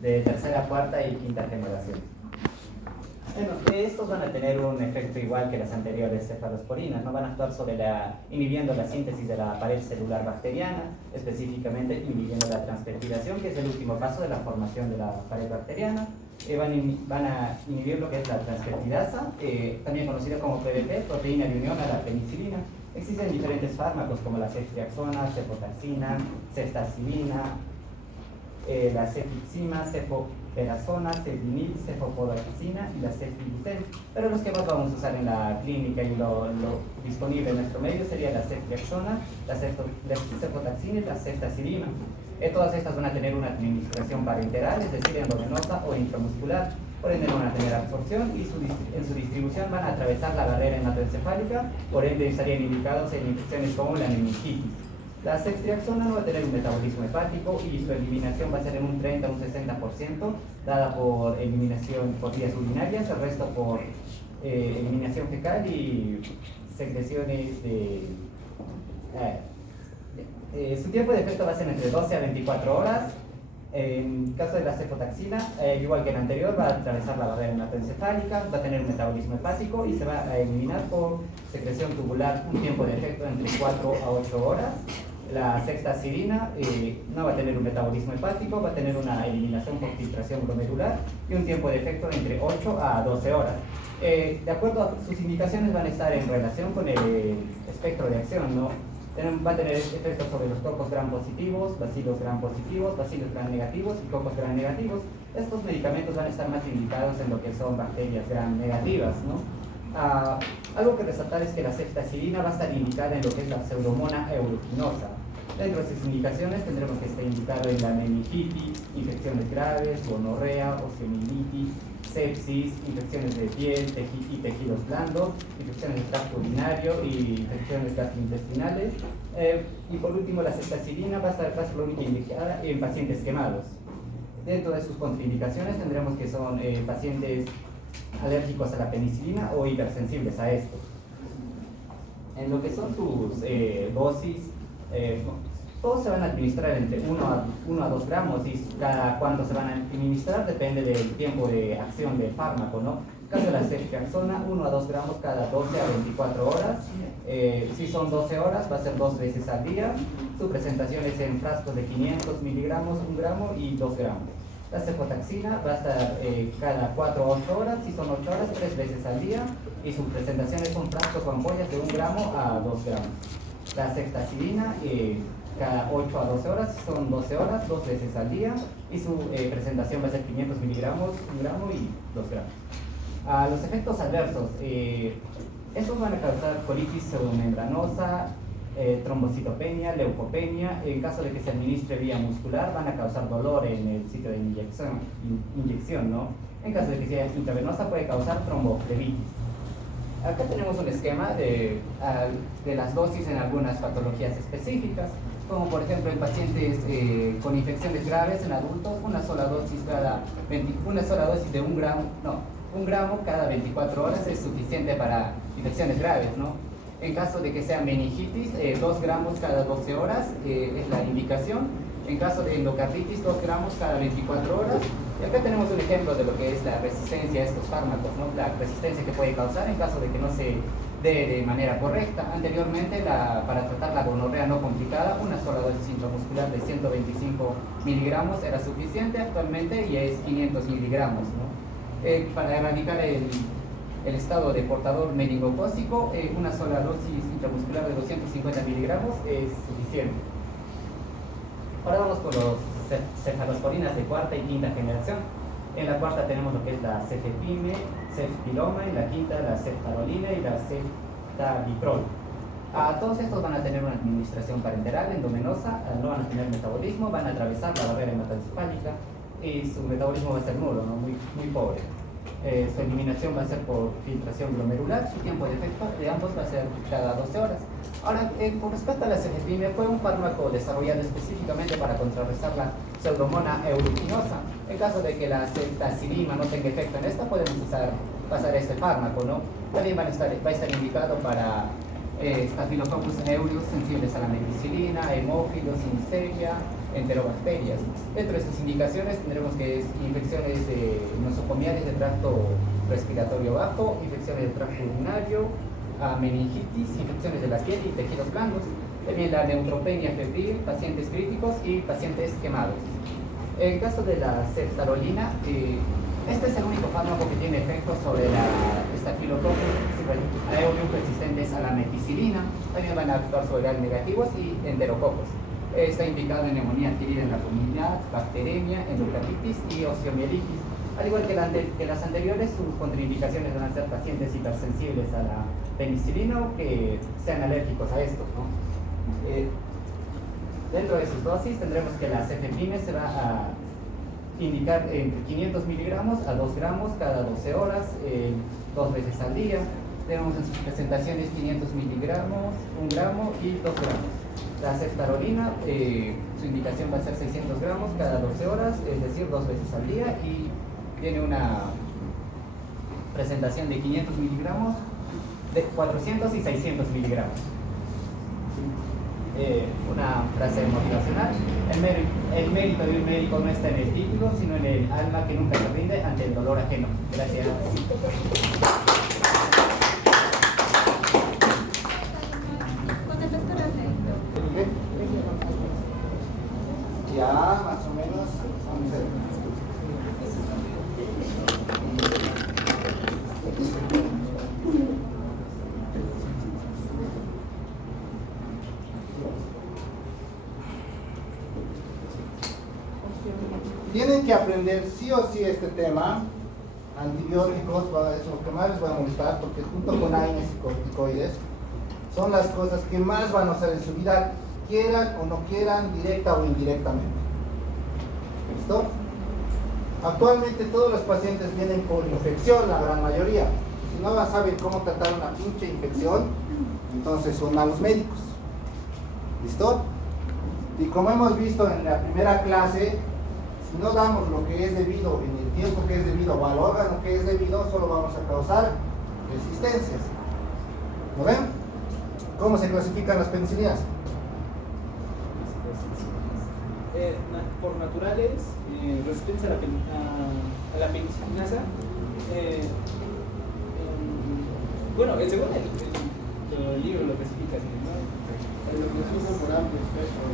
de tercera, cuarta y quinta generación. Bueno, estos van a tener un efecto igual que las anteriores cefalosporinas, ¿no? Van a actuar inhibiendo la síntesis de la pared celular bacteriana, específicamente inhibiendo la transpeptidación, que es el último paso de la formación de la pared bacteriana. Van a inhibir lo que es la transpeptidasa, también conocida como PDP, proteína de unión a la penicilina. Existen diferentes fármacos como la ceftriaxona, cefotaxina, ceftazidina, la cefixima, cefoperazona, cefvinil, cefopodaxina y la ceftriaxona. Pero los que más vamos a usar en la clínica y lo disponible en nuestro medio sería la ceftriaxona, la cefotaxina y la ceftazidima. Todas estas van a tener una administración parenteral, es decir, endovenosa o intramuscular. Por ende no van a tener absorción y en su distribución van a atravesar la barrera hematoencefálica, por ende estarían indicados en infecciones como la meningitis. La ceftriaxona no va a tener un metabolismo hepático y su eliminación va a ser en un 30 a un 60%, dada por eliminación por vías urinarias, el resto por eliminación fecal y secreciones de... su tiempo de efecto va a ser entre 12 a 24 horas. En caso de la cefotaxina, igual que el anterior, va a atravesar la barrera hematoencefálica, va a tener un metabolismo hepático y se va a eliminar por secreción tubular, un tiempo de efecto entre 4 a 8 horas. La ceftazidina no va a tener un metabolismo hepático, va a tener una eliminación por filtración glomerular y un tiempo de efecto entre 8 a 12 horas. De acuerdo a sus indicaciones, van a estar en relación con el espectro de acción, ¿no? Va a tener efectos sobre los cocos gram positivos, bacilos gram positivos, bacilos gram negativos y cocos gram negativos. Estos medicamentos van a estar más indicados en lo que son bacterias gram negativas, ¿no? Algo que resaltar es que la ceftazidina va a estar indicada en lo que es la Pseudomonas aeruginosa. Dentro de sus indicaciones tendremos que estar indicado en la meningitis, infecciones graves, gonorrea, osteomielitis, sepsis, infecciones de piel y tejidos blandos, infecciones de tracto urinario y infecciones gastrointestinales. Y por último, la ceftazidina va a estar casi indicada en pacientes quemados. Dentro de sus contraindicaciones tendremos que son pacientes alérgicos a la penicilina o hipersensibles a esto. En lo que son sus dosis, todos se van a administrar entre 1 a 2 gramos y cada cuánto se van a administrar depende del tiempo de acción del fármaco, ¿no? En caso de la ceftriaxona, 1 a 2 gramos cada 12 a 24 horas. Si son 12 horas, va a ser 2 veces al día. Su presentación es en frascos de 500 miligramos, 1 gramo y 2 gramos. La cefotaxina va a estar cada 4 a 8 horas, si son 8 horas, 3 veces al día. Y su presentación es un frasco con ampollas de 1 gramo a 2 gramos. La ceftazidina, cada 8 a 12 horas, son 12 horas, 2 veces al día, y su presentación va a ser 500 miligramos, 1 gramo y 2 gramos. Los efectos adversos, estos van a causar colitis pseudomembranosa, trombocitopenia, leucopenia. En caso de que se administre vía muscular, van a causar dolor en el sitio de inyección, ¿no? En caso de que sea intravenosa, puede causar tromboflebitis. Acá tenemos un esquema de las dosis en algunas patologías específicas, como por ejemplo en pacientes con infecciones graves en adultos, una sola dosis de 1 gramo, no, 1 gramo cada 24 horas es suficiente para infecciones graves, ¿no? En caso de que sea meningitis, 2 gramos cada 12 horas es la indicación. En caso de endocarditis, 2 gramos cada 24 horas. Y acá tenemos un ejemplo de lo que es la resistencia a estos fármacos, ¿no? La resistencia que puede causar en caso de que no se dé de manera correcta. Anteriormente, para tratar la gonorrea no complicada, una sola dosis intramuscular de 125 miligramos era suficiente. Actualmente ya es 500 miligramos, ¿no? Para erradicar el estado de portador meningocócico, una sola dosis intramuscular de 250 miligramos es suficiente. Ahora vamos con los cefalosporinas de cuarta y quinta generación. En la cuarta tenemos lo que es la cefepime, cefpiloma, en la quinta la ceftarolina y la ceftabiprol. Todos estos van a tener una administración parenteral endovenosa, no van a tener metabolismo, van a atravesar la barrera hematoencefálica y su metabolismo va a ser nulo, ¿no? muy pobre. Su eliminación va a ser por filtración glomerular, su tiempo de efecto de ambos va a ser cada 12 horas. Ahora, con respecto a la cefepime, fue un fármaco desarrollado específicamente para contrarrestar la Pseudomonas aeruginosa. En caso de que la ceftazidima no tenga efecto en esta, podemos pasar este fármaco, ¿no? También va a estar indicado para Staphylococcus aureus sensibles a la meticilina, hemófilos, Neisseria, enterobacterias. Dentro de estas indicaciones tendremos que es infecciones nosocomiales de tracto respiratorio bajo, infecciones del tracto urinario, meningitis, infecciones de la piel y tejidos blandos. También la neutropenia febril, pacientes críticos y pacientes quemados. En el caso de la ceftarolina, este es el único fármaco que tiene efectos sobre la Staphylococcus aureus resistentes a la meticilina. También van a actuar sobre Gram negativos y enterococos. Está indicado en neumonía adquirida en la comunidad, bacteremia, endocarditis y osteomielitis. Al igual que las anteriores, sus contraindicaciones van a ser pacientes hipersensibles a la penicilina o que sean alérgicos a esto, ¿no? Dentro de sus dosis tendremos que la cefepime se va a indicar entre 500 miligramos a 2 gramos cada 12 horas, 2 veces al día. Tenemos en sus presentaciones 500 miligramos, 1 gramo y 2 gramos. La ceftarolina, su indicación va a ser 600 gramos cada 12 horas, es decir, 2 veces al día, y tiene una presentación de 500 miligramos, de 400 y 600 miligramos. Una frase motivacional: el mérito de un médico no está en el título, sino en el alma que nunca se rinde ante el dolor ajeno. Gracias. Ya, más o menos, vamos a ver. Tienen que aprender sí o sí este tema. Antibióticos, es lo que más les va a molestar, porque junto con AINES y corticoides son las cosas que más van a usar en su vida, quieran o no quieran, directa o indirectamente. ¿Listo? Actualmente todos los pacientes vienen por infección, la gran mayoría. Si no saben cómo tratar una pinche infección, entonces son malos médicos. ¿Listo? Y como hemos visto en la primera clase, si no damos lo que es debido en el tiempo que es debido o al órgano que es debido, solo vamos a causar resistencias. ¿Lo ven? ¿Cómo se clasifican las penicilinas? Por naturales, resistencia a la penicilinasa. Bueno, según el libro lo clasifica así, ¿no? Por amplio espectro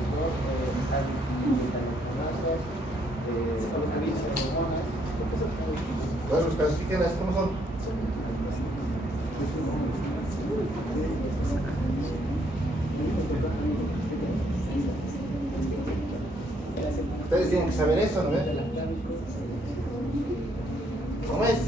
Los clasifican, ¿cómo son? Ustedes tienen que saber eso, ¿no? ¿Cómo es?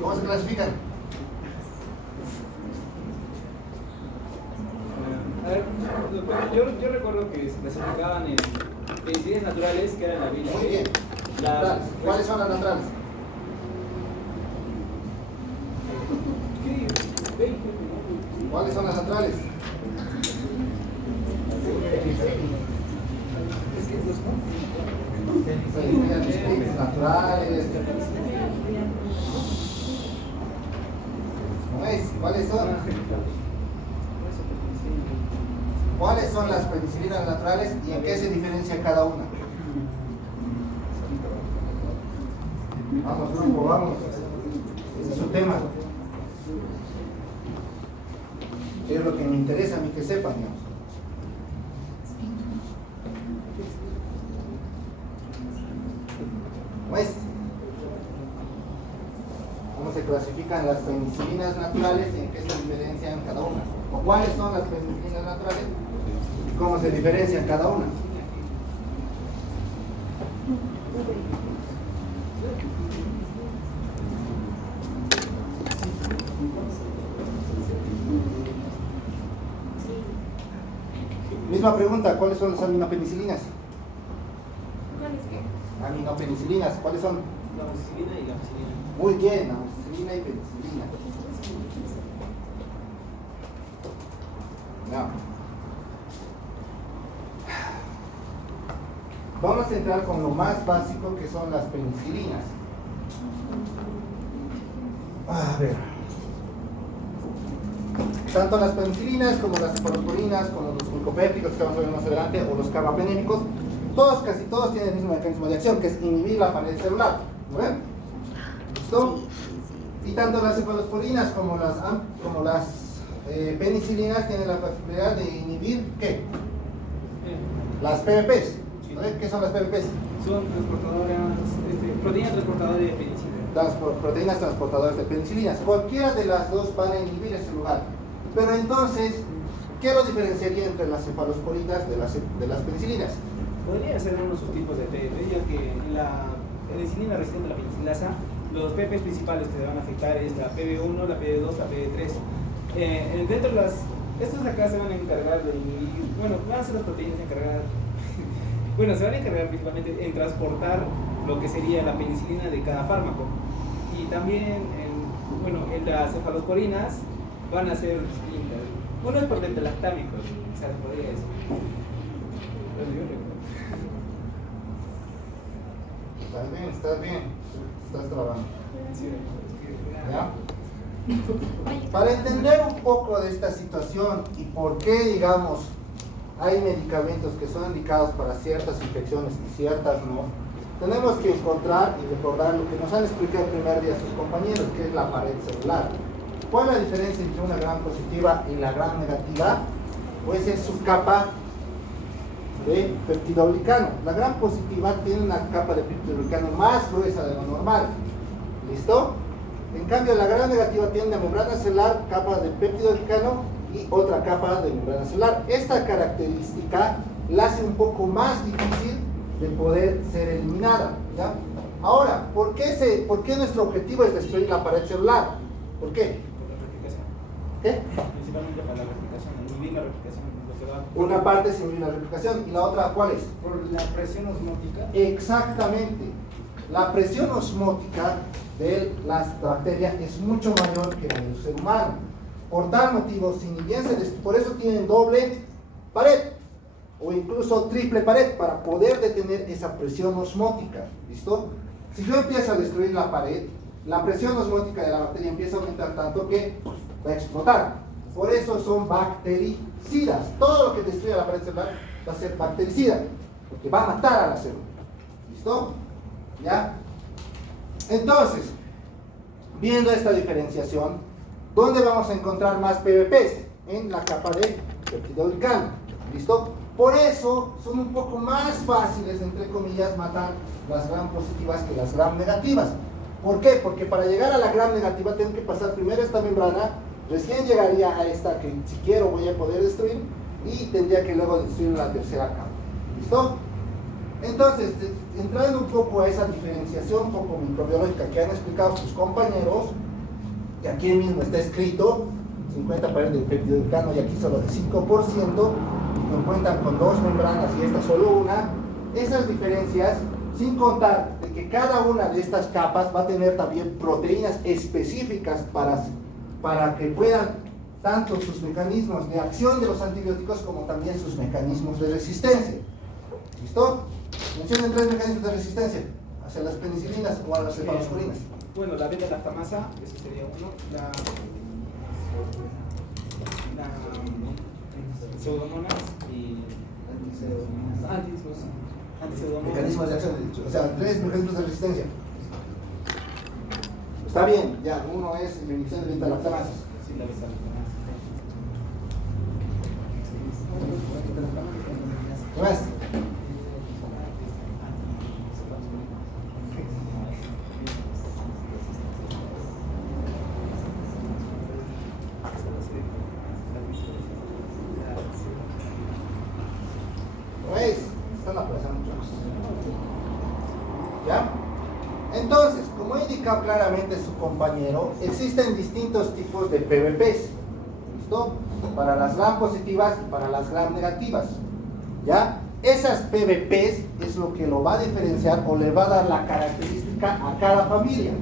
¿Cómo se clasifican? A ver, yo recuerdo que se clasificaban en penicilinas naturales, que eran la bilis. Muy bien. ¿Cuáles son las naturales? ¿Cuáles son las naturales? Naturales. ¿Cómo es? ¿Cuáles son? ¿Cuáles son las penicilinas naturales y en qué se diferencia cada una? Vamos, grupo, vamos. Ese es su tema. ¿Qué es lo que me interesa a mí que sepan, digamos? ¿Cómo es? ¿Cómo se clasifican las penicilinas naturales y en qué se diferencian cada una? ¿O cuáles son las penicilinas naturales y cómo se diferencian cada una? Misma pregunta, ¿cuáles son las aminopenicilinas? ¿Cuáles qué? Aminopenicilinas, ¿cuáles son? La amoxicilina y la amoxicilina. Muy bien, amoxicilina y penicilina. No. Vamos a entrar con lo más básico que son las penicilinas. A ver. Tanto las penicilinas como las cefalosporinas, como los glucopépticos que vamos a ver más adelante, o los carbapenémicos, casi todos tienen el mismo mecanismo de acción, que es inhibir la pared celular. ¿No ven? ¿Listo? Y tanto las cefalosporinas como las penicilinas tienen la facilidad de inhibir, ¿qué? Las PBPs. ¿No ven? ¿Qué son las PBPs? Son transportadoras, proteínas transportadoras de penicilina. Proteínas transportadoras de penicilinas. Cualquiera de las dos van a inhibir ese lugar. Pero entonces, ¿qué lo diferenciaría entre las cefalosporinas de las penicilinas? Podría ser unos subtipos de PPP, ya que en la penicilina resistente a la penicilasa, los PPs principales que se van a afectar es la PB1, la PB2, la PB3. Dentro de estos de acá se van a encargar de inhibir, bueno, van a ser las proteínas encargadas, bueno, se van a encargar principalmente en transportar lo que sería la penicilina de cada fármaco. Y también, en las cefalosporinas van a ser distintas. Uno es por beta-lactámicos, o sea, podría decir. Estás bien, estás trabajando. Sí, ¿Ya? Para entender un poco de esta situación y por qué, digamos, hay medicamentos que son indicados para ciertas infecciones y ciertas no, tenemos que encontrar y recordar lo que nos han explicado el primer día sus compañeros, que es la pared celular. ¿Cuál es la diferencia entre una gram positiva y la gram negativa? Pues es su capa de peptidoglicano. La gram positiva tiene una capa de peptidoglicano más gruesa de lo normal. ¿Listo? En cambio, la gram negativa tiene una membrana celular, capa de peptidoglicano y otra capa de membrana celular. Esta característica la hace un poco más difícil de poder ser eliminada. ¿Ya? Ahora, ¿por qué nuestro objetivo es destruir la pared celular? ¿Por qué? ¿Qué? Principalmente para la replicación, inhibir la replicación. Una parte es inhibir la replicación y la otra, ¿cuál es? Por la presión osmótica. Exactamente. La presión osmótica de las bacterias es mucho mayor que la del ser humano. Por tal motivo, por eso tienen doble pared o incluso triple pared para poder detener esa presión osmótica. ¿Listo? Si yo empiezo a destruir la pared, la presión osmótica de la bacteria empieza a aumentar tanto que va a explotar. Por eso son bactericidas. Todo lo que destruya la pared celular va a ser bactericida, porque va a matar a la célula. ¿Listo? ¿Ya? Entonces, viendo esta diferenciación, ¿dónde vamos a encontrar más PBPs? En la capa de peptidoglicano. ¿Listo? Por eso son un poco más fáciles, entre comillas, matar las gram positivas que las gram negativas. ¿Por qué? Porque para llegar a la gram negativa tengo que pasar primero esta membrana, recién llegaría a esta que si quiero voy a poder destruir y tendría que luego destruir la tercera capa. ¿Listo? Entonces, entrando un poco a esa diferenciación un poco microbiológica que han explicado sus compañeros, que aquí mismo está escrito, 50 paredes de peptidoglicano y aquí solo de 5%, y cuentan con dos membranas y esta solo una, esas diferencias, sin contar de que cada una de estas capas va a tener también proteínas específicas para que puedan tanto sus mecanismos de acción de los antibióticos como también sus mecanismos de resistencia. ¿Listo? Mencionen 3 mecanismos de resistencia hacia las penicilinas o a las cefalosporinas. Bueno, la beta-lactamasa, ese sería uno. La pseudomonas y antipseudomonas. Mecanismos de acción, o sea, 3 mecanismos de resistencia. Está bien, ya, uno es la inhibición de beta-lactamasas. Sí, la beta-lactamasa. ¿Qué más? Están apareciendo muchas cosas. ¿Ya? Entonces, como ha indicado claramente su compañero, existen distintos tipos de PBPs. ¿Listo? Para las gram positivas y para las gram negativas. ¿Ya? Esas PBPs es lo que lo va a diferenciar o le va a dar la característica a cada familia.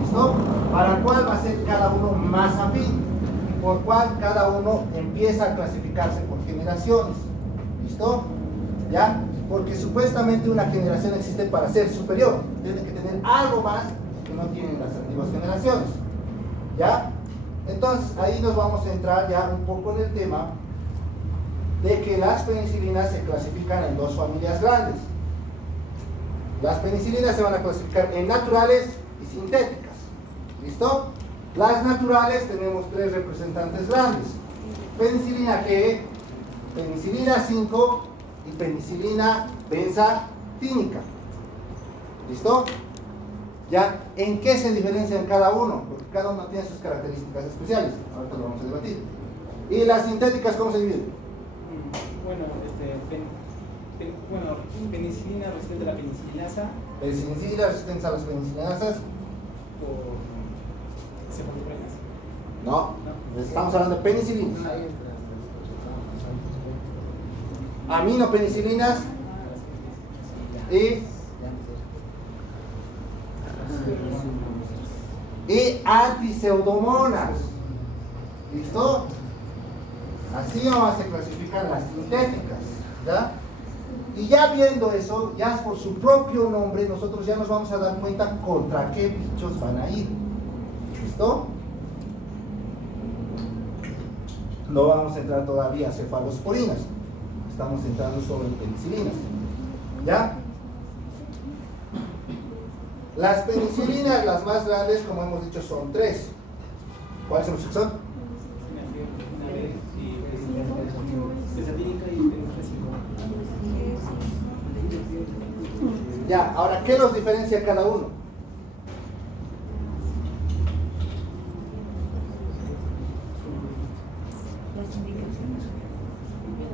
¿Listo? Para cuál va a ser cada uno más afín. Por cuál cada uno empieza a clasificarse por generaciones. ¿Listo? ¿Ya? Porque supuestamente una generación existe para ser superior. Tiene que tener algo más que no tienen las antiguas generaciones. ¿Ya? Entonces, ahí nos vamos a entrar ya un poco en el tema de que las penicilinas se clasifican en dos familias grandes. Las penicilinas se van a clasificar en naturales y sintéticas. ¿Listo? Las naturales tenemos tres representantes grandes. Penicilina G, penicilina 5 y penicilina benzatínica. ¿Listo? ¿Ya? ¿En qué se diferencian cada uno? Porque cada uno tiene sus características especiales. Ahorita lo vamos a debatir. ¿Y las sintéticas cómo se dividen? Bueno, penicilina resistente a la penicilinasa Penicilinas resistentes a las penicilinasas. por cefalosporinas. No, estamos hablando de penicilinas. Aminopenicilinas y antipseudomonas. ¿Listo? Así nomás se clasifican las sintéticas. ¿Ya? Y ya viendo eso, ya por su propio nombre, nosotros ya nos vamos a dar cuenta contra qué bichos van a ir. ¿Listo? No vamos a entrar todavía a cefalosporinas. Estamos entrando solo en penicilinas. ¿Ya? Las penicilinas, las más grandes, como hemos dicho, son tres. ¿Cuáles hemos dicho que son? Benzatínica y penicilina 5. Ya, ahora, ¿qué los diferencia cada uno?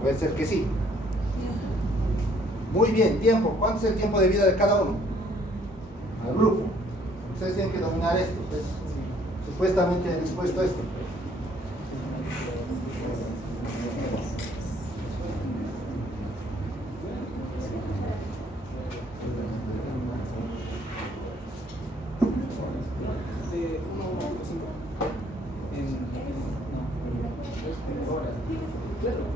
Puede ser que sí. Muy bien, tiempo. ¿Cuánto es el tiempo de vida de cada uno? Al grupo. Ustedes tienen que dominar esto. Ustedes supuestamente han expuesto esto. De 1.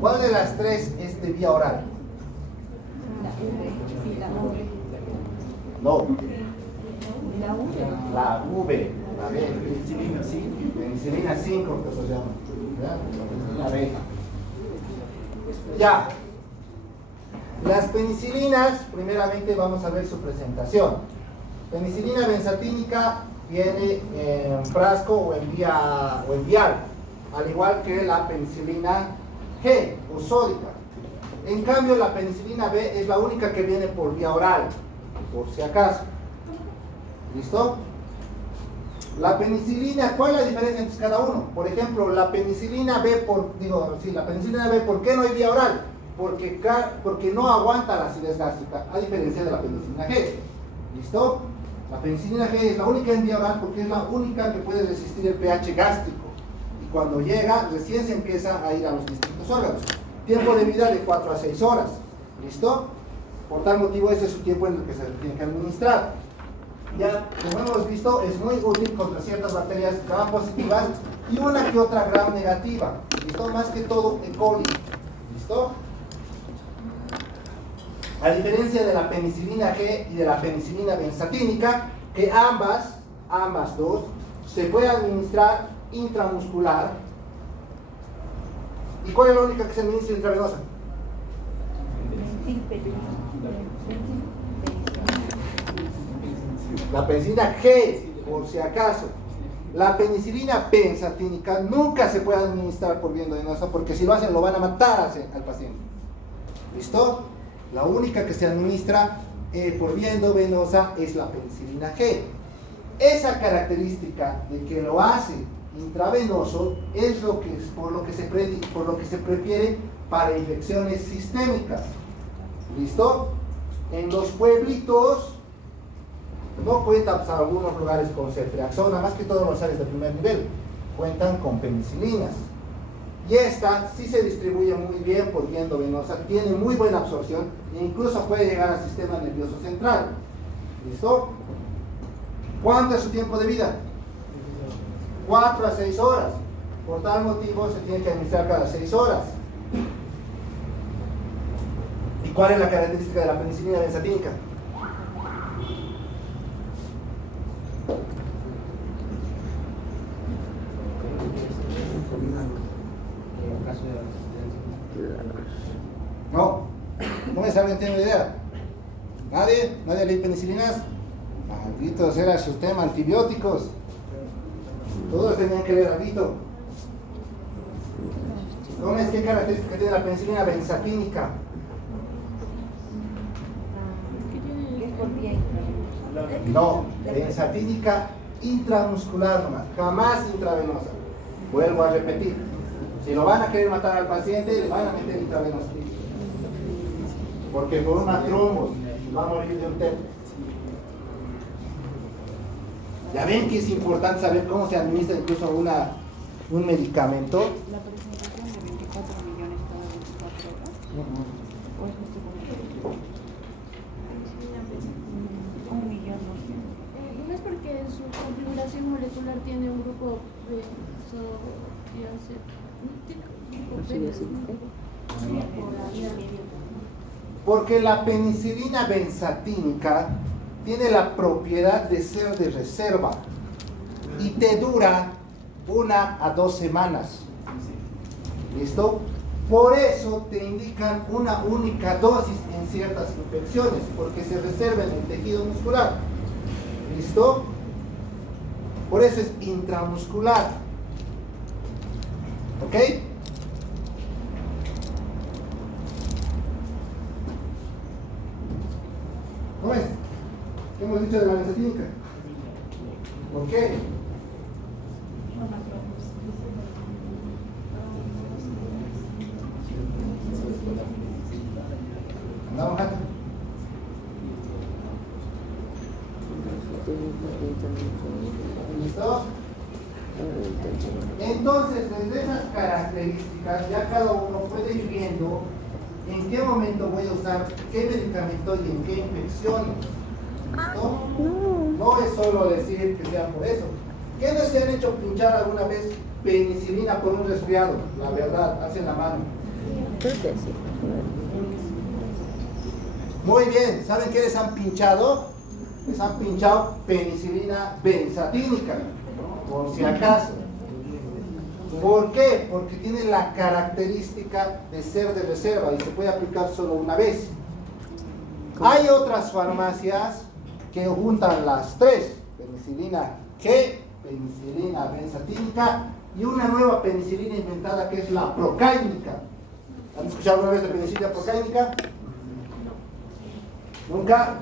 ¿Cuál de las tres es de vía oral? No. La V, la B. Penicilina 5, que se llama. ¿Ya? La B. Ya. Las penicilinas, primeramente vamos a ver su presentación. Penicilina benzatínica viene en frasco o en vial, al igual que la penicilina G o sódica. En cambio, la penicilina B es la única que viene por vía oral, por si acaso. ¿Listo? La penicilina, ¿cuál es la diferencia entre cada uno? Por ejemplo, la penicilina B, la penicilina B, ¿por qué no hay vía oral? Porque no aguanta la acidez gástrica, a diferencia de la penicilina G. ¿Listo? La penicilina G es la única en vía oral porque es la única que puede resistir el pH gástrico. Y cuando llega, recién se empieza a ir a los distintos órganos. Tiempo de vida de 4 a 6 horas. ¿Listo? Por tal motivo, ese es su tiempo en el que se tiene que administrar. Ya, como hemos visto, es muy útil contra ciertas bacterias gram positivas y una que otra gram negativa. ¿Listo? Más que todo E. coli. ¿Listo? A diferencia de la penicilina G y de la penicilina benzatínica, que ambas dos, se puede administrar intramuscular. ¿Y cuál es la única que se administra intravenosa? La penicilina G, por si acaso. La penicilina benzatínica nunca se puede administrar por vía endovenosa porque si lo hacen lo van a matar al paciente. ¿Listo? La única que se administra por vía endovenosa es la penicilina G. Esa característica de que lo hace intravenoso es por lo que se prefiere para infecciones sistémicas. ¿Listo? En los pueblitos no cuentan algunos lugares con ceftriaxona, más que todos los áreas de primer nivel cuentan con penicilinas. Y esta sí se distribuye muy bien por vía endovenosa, tiene muy buena absorción e incluso puede llegar al sistema nervioso central. ¿Listo? ¿Cuánto es su tiempo de vida? 4 a 6 horas. Por tal motivo se tiene que administrar cada 6 horas. ¿Y cuál es la característica de la penicilina benzatínica? No, no me saben, tengo idea. ¿Nadie? ¿Nadie lee penicilinas? Malditos, era su tema, antibióticos. Todos tenían que leer algo. ¿Cómo es? ¿Qué característica tiene la penicilina benzatínica? Es por vía intravenosa. No, benzatínica intramuscular nomás, jamás intravenosa. Vuelvo a repetir. Si lo van a querer matar al paciente, le van a meter intravenosa. Porque por una trombos va a morir de un TEP. Ya ven que es importante saber cómo se administra incluso un medicamento. La presentación de 24 millones cada 24 horas. ¿O es justo como 1 millón 200? No es porque su configuración molecular tiene un grupo Porque la penicilina benzatínica tiene la propiedad de ser de reserva y te dura 1 a 2 semanas. ¿Listo? Por eso te indican una única dosis en ciertas infecciones, porque se reserva en el tejido muscular. ¿Listo? Por eso es intramuscular. ¿Ok? ¿Cómo es? ¿Qué hemos dicho de la benzatínica? ¿Por qué? ¿Andamos, Jata? ¿Listo? Entonces, desde esas características, ya cada uno puede ir viendo en qué momento voy a usar qué medicamento y en qué infecciones. ¿Listo? No es solo decir que sea por eso. ¿Quiénes se han hecho pinchar alguna vez penicilina por un resfriado? La verdad, hacen la mano. Creo que sí. Muy bien, ¿saben qué les han pinchado? Les han pinchado penicilina benzatínica, por si acaso. ¿Por qué? Porque tiene la característica de ser de reserva y se puede aplicar solo una vez. Hay otras farmacias que juntan las tres, penicilina G, penicilina benzatínica y una nueva penicilina inventada que es la procáinica. ¿Han escuchado alguna vez de penicilina procáinica? ¿Nunca?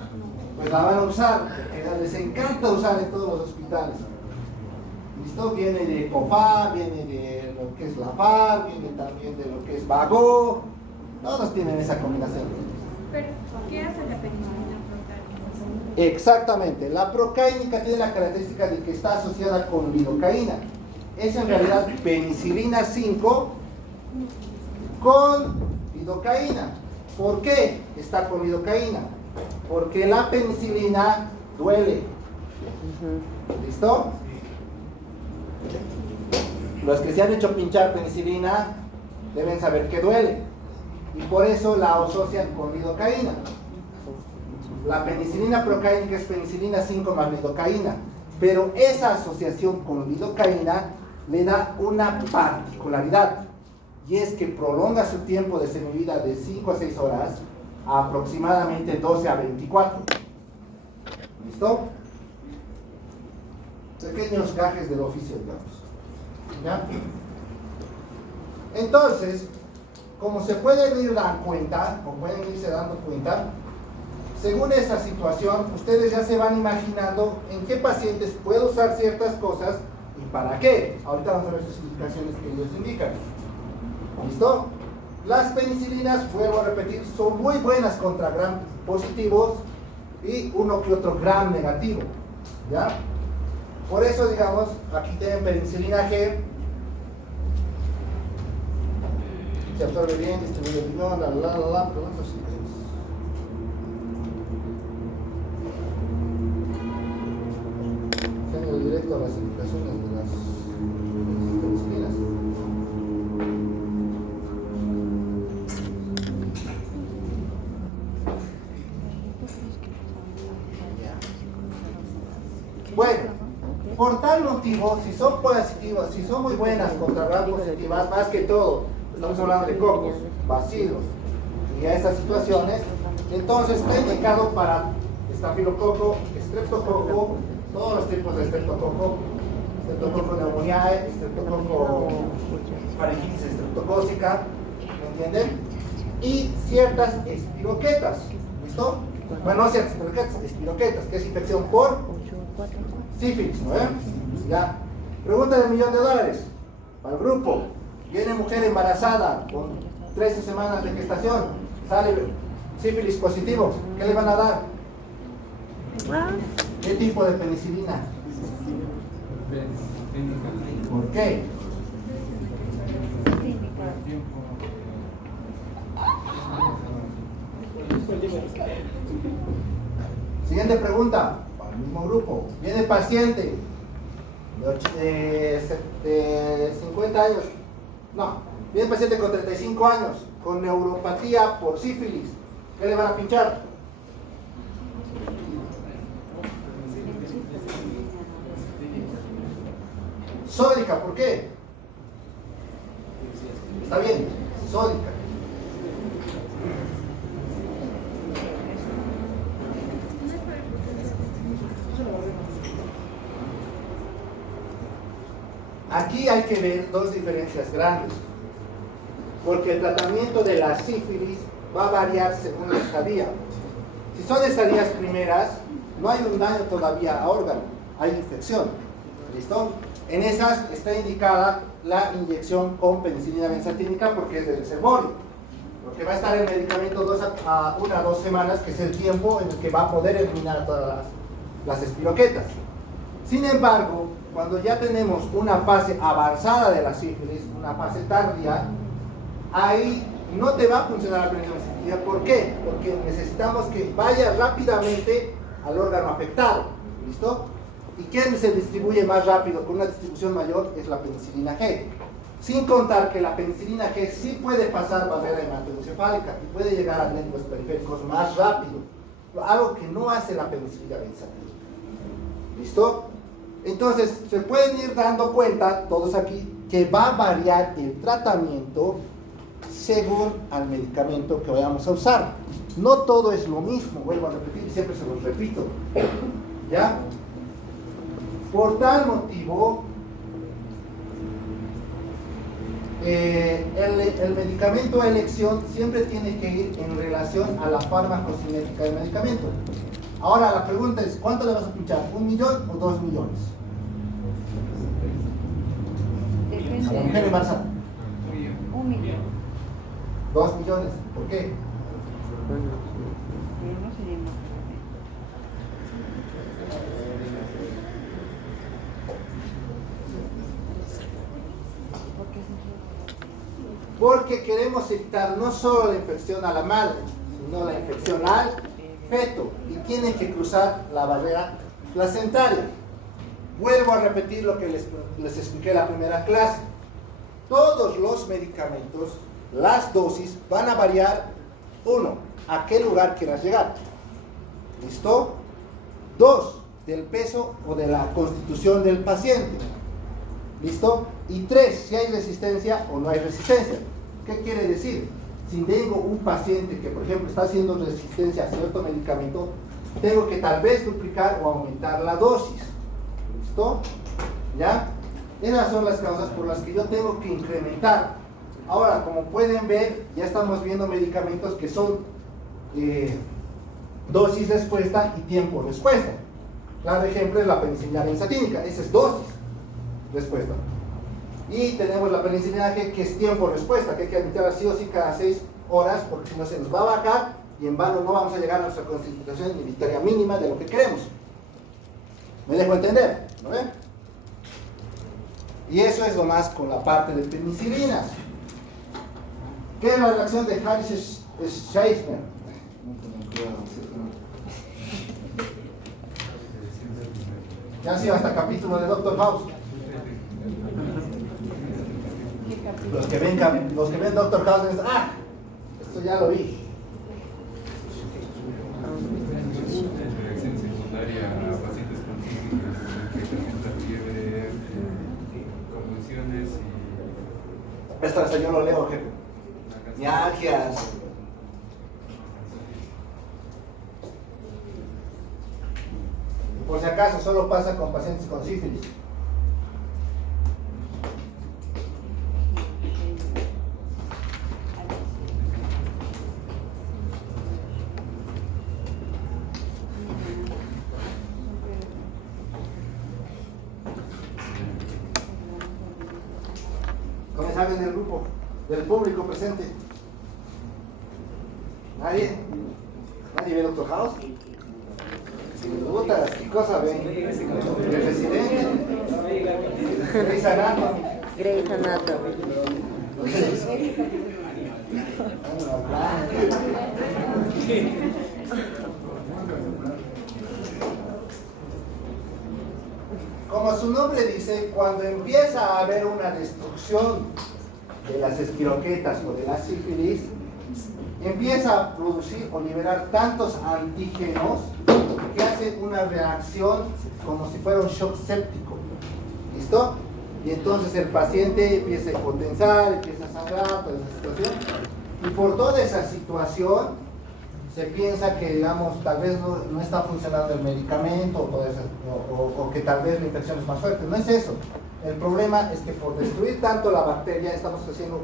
Pues la van a usar, porque les encanta usar en todos los hospitales. ¿Listo? Viene de COFA, viene de lo que es la FAR, viene también de lo que es VAGO. Todos tienen esa combinación. Pero, ¿qué hace la penicilina procáinica? Exactamente. La procáinica tiene la característica de que está asociada con lidocaína. Es en realidad penicilina 5 con lidocaína. ¿Por qué está con lidocaína? Porque la penicilina duele. ¿Listo? Los que se han hecho pinchar penicilina deben saber que duele. Y por eso la asocian con lidocaína. La penicilina procáinica es penicilina 5 más lidocaína. Pero esa asociación con lidocaína le da una particularidad. Y es que prolonga su tiempo de semivida de 5 a 6 horas a aproximadamente 12 a 24. ¿Listo? Pequeños gajes del oficio, digamos. ¿Ya? Entonces, como se pueden ir dando cuenta, como pueden irse dando cuenta, según esa situación, ustedes ya se van imaginando en qué pacientes puedo usar ciertas cosas y para qué. Ahorita vamos a ver sus indicaciones que ellos indican. ¿Listo? Las penicilinas, vuelvo a repetir, son muy buenas contra gram positivos y uno que otro gram negativo. ¿Ya? Por eso, digamos, aquí tienen penicilina G. Se absorbe bien, distribuye el riñón, buscando las indicaciones de las penicilinas. Bueno, por tal motivo, si son positivas, si son muy buenas contra gram positivas, más que todo, estamos hablando de cocos, bacilos y a esas situaciones, entonces está indicado para estafilococo, estreptococo, todos los tipos de estreptococo pneumoniae, estreptococo faringitis estreptocócica, ¿me entienden? Y ciertas espiroquetas, ¿listo? Bueno, no ciertas espiroquetas, que es infección por sífilis, ¿no? Ya. Pregunta del $1.000.000 para el grupo. Viene mujer embarazada con 13 semanas de gestación, sale sífilis positivo, ¿qué le van a dar? ¿Qué tipo de penicilina? ¿Por qué? Siguiente pregunta, para el mismo grupo. Viene paciente de 50 años, no, viene paciente con 35 años, con neuropatía por sífilis. ¿Qué le van a pinchar? Sódica, ¿por qué? Está bien, sódica. Aquí hay que ver dos diferencias grandes, porque el tratamiento de la sífilis va a variar según la estadía. Si son estadías primeras, no hay un daño todavía a órgano, hay infección. ¿Listo? En esas está indicada la inyección con penicilina benzatínica porque es del reservorio, porque va a estar el medicamento 1 a 2 semanas, que es el tiempo en el que va a poder eliminar todas las espiroquetas. Sin embargo, cuando ya tenemos una fase avanzada de la sífilis, una fase tardía, ahí no te va a funcionar la penicilina benzatínica. ¿Por qué? Porque necesitamos que vaya rápidamente al órgano afectado. ¿Listo? ¿Y quién se distribuye más rápido con una distribución mayor? Es la penicilina G. Sin contar que la penicilina G sí puede pasar barrera hematoencefálica y puede llegar a nervios periféricos más rápido, algo que no hace la penicilina benzatínica. ¿Listo? Entonces, se pueden ir dando cuenta, todos aquí, que va a variar el tratamiento según al medicamento que vayamos a usar. No todo es lo mismo, vuelvo a repetir y siempre se los repito. ¿Ya? Por tal motivo, el medicamento a elección siempre tiene que ir en relación a la farmacocinética del medicamento. Ahora la pregunta es, ¿cuánto le vas a pinchar? ¿1 millón o 2 millones? A la mujer embarazada. 1 millón. 2 millones. ¿Por qué? Pero no sería más. Porque queremos evitar no solo la infección a la madre, sino la infección al feto, y tiene que cruzar la barrera placentaria. Vuelvo a repetir lo que les expliqué en la primera clase. Todos los medicamentos, las dosis, van a variar. 1, a qué lugar quieras llegar. ¿Listo? 2, del peso o de la constitución del paciente. ¿Listo? Y 3, si hay resistencia o no hay resistencia. ¿Qué quiere decir? Si tengo un paciente que, por ejemplo, está haciendo resistencia a cierto medicamento, tengo que tal vez duplicar o aumentar la dosis. ¿Listo? ¿Ya? Esas son las causas por las que yo tengo que incrementar. Ahora, como pueden ver, ya estamos viendo medicamentos que son dosis respuesta y tiempo respuesta. Claro ejemplo es la penicilina benzatínica, esa es dosis respuesta. Y tenemos la penicilina G, que es tiempo respuesta, que hay que administrar sí o sí cada 6 horas, porque si no se nos va a bajar y en vano no vamos a llegar a nuestra concentración inhibitoria mínima de lo que queremos. ¿Me dejo entender? ¿No ven? Y eso es lo más con la parte de penicilinas. ¿Qué es la reacción de Harris-Scheisner? Ya ha sido hasta capítulo de Doctor House. ¿Qué capítulo? Los que ven Doctor House dicen, ah, esto ya lo vi. Reacción secundaria a pacientes con síndrome de fiebre, convulsiones y Esta hasta yo lo leo, jefe. Mialgias. Por si acaso, solo pasa con pacientes con sífilis. ¿Cómo saben del grupo, del público presente? ¿Nadie? ¿Nadie ve Doctor House? Putas, ¿qué cosa ven? El residente. Grey's Anatomy. Grey's Anatomy. Como su nombre dice, cuando empieza a haber una destrucción de las espiroquetas o de la sífilis, empieza a producir o liberar tantos antígenos que hace una reacción como si fuera un shock séptico. ¿Listo? Y entonces el paciente empieza a hipotensar, empieza a sangrar, toda esa situación. Y por toda esa situación se piensa que, digamos, tal vez no está funcionando el medicamento o que tal vez la infección es más fuerte. No es eso. El problema es que por destruir tanto la bacteria estamos haciendo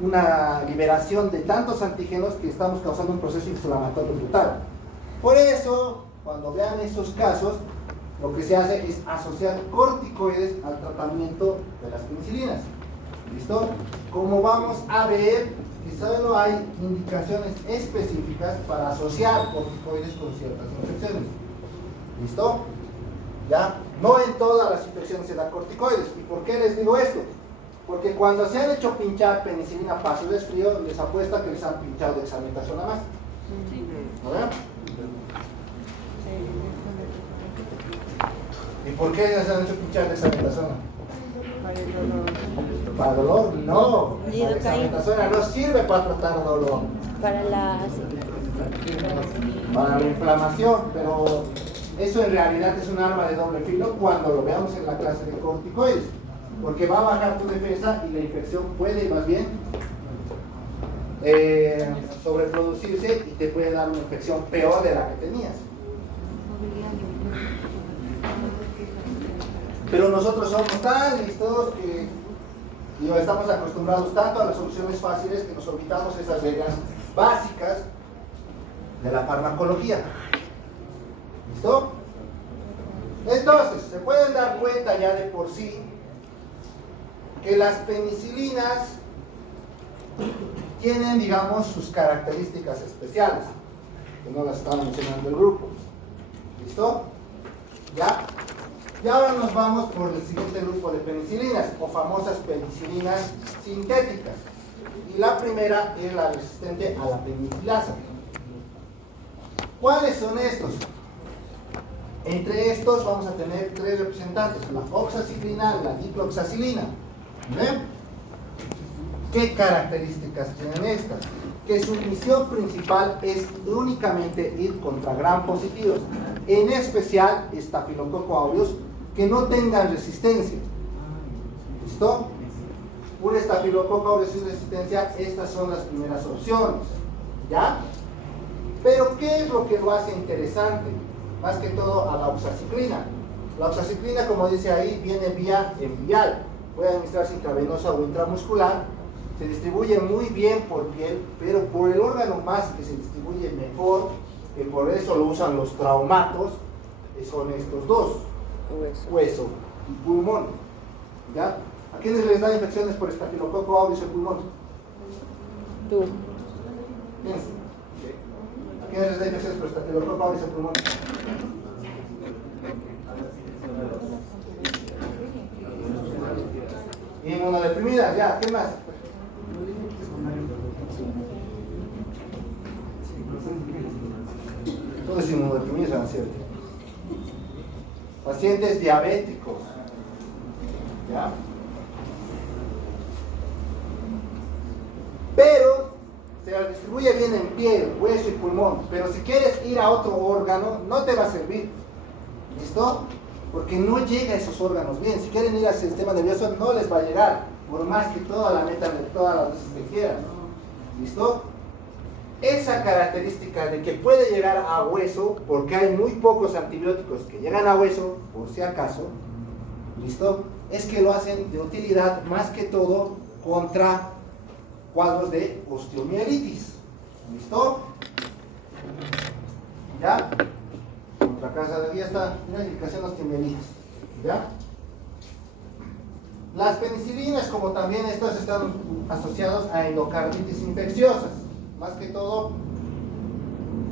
una liberación de tantos antígenos que estamos causando un proceso inflamatorio brutal. Por eso, cuando vean esos casos, lo que se hace es asociar corticoides al tratamiento de las penicilinas. ¿Listo? Como vamos a ver, que solo hay indicaciones específicas para asociar corticoides con ciertas infecciones. ¿Listo? ¿Ya? No en todas las infecciones se dan corticoides. ¿Y por qué les digo esto? Porque cuando se han hecho pinchar penicilina para su resfrío, les apuesta que les han pinchado dexametasona más. ¿No ven? ¿Y por qué les han hecho pinchar dexametasona? Para el dolor. ¿Para dolor? No. La Lidocaína. dexametasona no sirve para tratar dolor. Para la... Para la inflamación, pero eso en realidad es un arma de doble filo cuando lo veamos en la clase de corticoides, porque va a bajar tu defensa y la infección puede más bien sobreproducirse y te puede dar una infección peor de la que tenías. Pero nosotros somos tan listos que estamos acostumbrados tanto a las soluciones fáciles que nos olvidamos esas reglas básicas de la farmacología. ¿Listo? Entonces, se pueden dar cuenta ya de por sí que las penicilinas tienen, digamos, sus características especiales, que no las estaba mencionando el grupo. ¿Listo? ¿Ya? Y ahora nos vamos por el siguiente grupo de penicilinas, o famosas penicilinas sintéticas. Y la primera es la resistente a la penicilasa. ¿Cuáles son estos? Entre estos vamos a tener tres representantes, la oxaciclina, la dicloxacilina. ¿Ven? ¿Qué características tienen estas? Que su misión principal es únicamente ir contra gram positivos, en especial estafilococo aureus, que no tengan resistencia. ¿Listo? Un estafilococo aureus sin resistencia, estas son las primeras opciones. ¿Ya? Pero ¿qué es lo que lo hace interesante? Más que todo a la oxaciclina. La oxaciclina, como dice ahí, viene vía envial. Puede administrarse intravenosa o intramuscular. Se distribuye muy bien por piel, pero por el órgano más que se distribuye mejor, que por eso lo usan los traumatos, son estos dos, hueso y pulmón. ¿Ya? ¿A quiénes les dan infecciones por estafilococo aureus en pulmón? Tú. ¿Quiénes? ¿A quiénes les da infecciones por estafilococo aureus en pulmón? Inmunodeprimidas, ya, ¿qué más? Todos inmunodeprimidos, ¿cierto? pacientes diabéticos, ¿ya? Pero se la distribuye bien en piel, hueso y pulmón, pero si quieres ir a otro órgano, no te va a servir, ¿listo? Porque no llega a esos órganos bien. Si quieren ir al sistema nervioso, no les va a llegar, por más que toda la metan de todas las veces que quieran, ¿listo? Esa característica de que puede llegar a hueso, porque hay muy pocos antibióticos que llegan a hueso, por si acaso, ¿listo? Es que lo hacen de utilidad más que todo contra cuadros de osteomielitis, ¿listo? ¿Ya? Contra casa de está una indicación de osteomielitis, ¿ya? Las penicilinas, como también estas, están asociados a endocarditis infecciosas. Más que todo,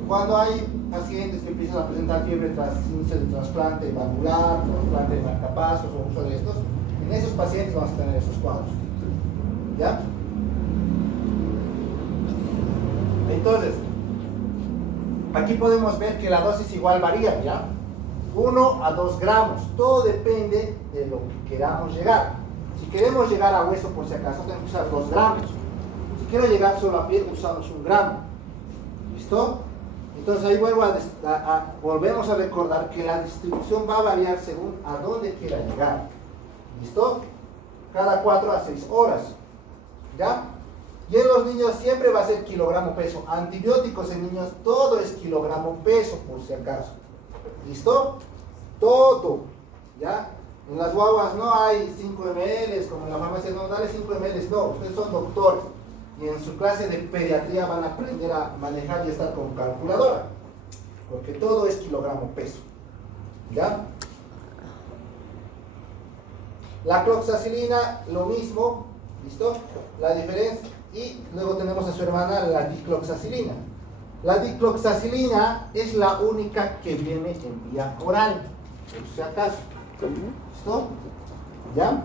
cuando hay pacientes que empiezan a presentar fiebre tras inicio de trasplante valvular, trasplante de marcapasos o uso de estos, en esos pacientes vamos a tener esos cuadros. ¿Ya? Entonces, aquí podemos ver que la dosis igual varía, ¿ya? 1 a 2 gramos. Todo depende de lo que queramos llegar. Si queremos llegar a hueso, por si acaso, tenemos que usar 2 gramos. Si quiero llegar solo a piel, usamos 1 gramo. ¿Listo? Entonces ahí volvemos a recordar que la distribución va a variar según a dónde quiera llegar. ¿Listo? Cada 4 a 6 horas. ¿Ya? Y en los niños siempre va a ser kilogramo peso. Antibióticos en niños, todo es kilogramo peso, por si acaso. ¿Listo? Todo. ¿Ya? En las guaguas no hay 5 ml, como en la farmacia, no, dale 5 ml. No, ustedes son doctores. Y en su clase de pediatría van a aprender a manejar y estar con calculadora. Porque todo es kilogramo peso. ¿Ya? La cloxacilina, lo mismo. ¿Listo? La diferencia. Y luego tenemos a su hermana la dicloxacilina. La dicloxacilina es la única que viene en vía oral, por si acaso. ¿Listo? ¿Ya?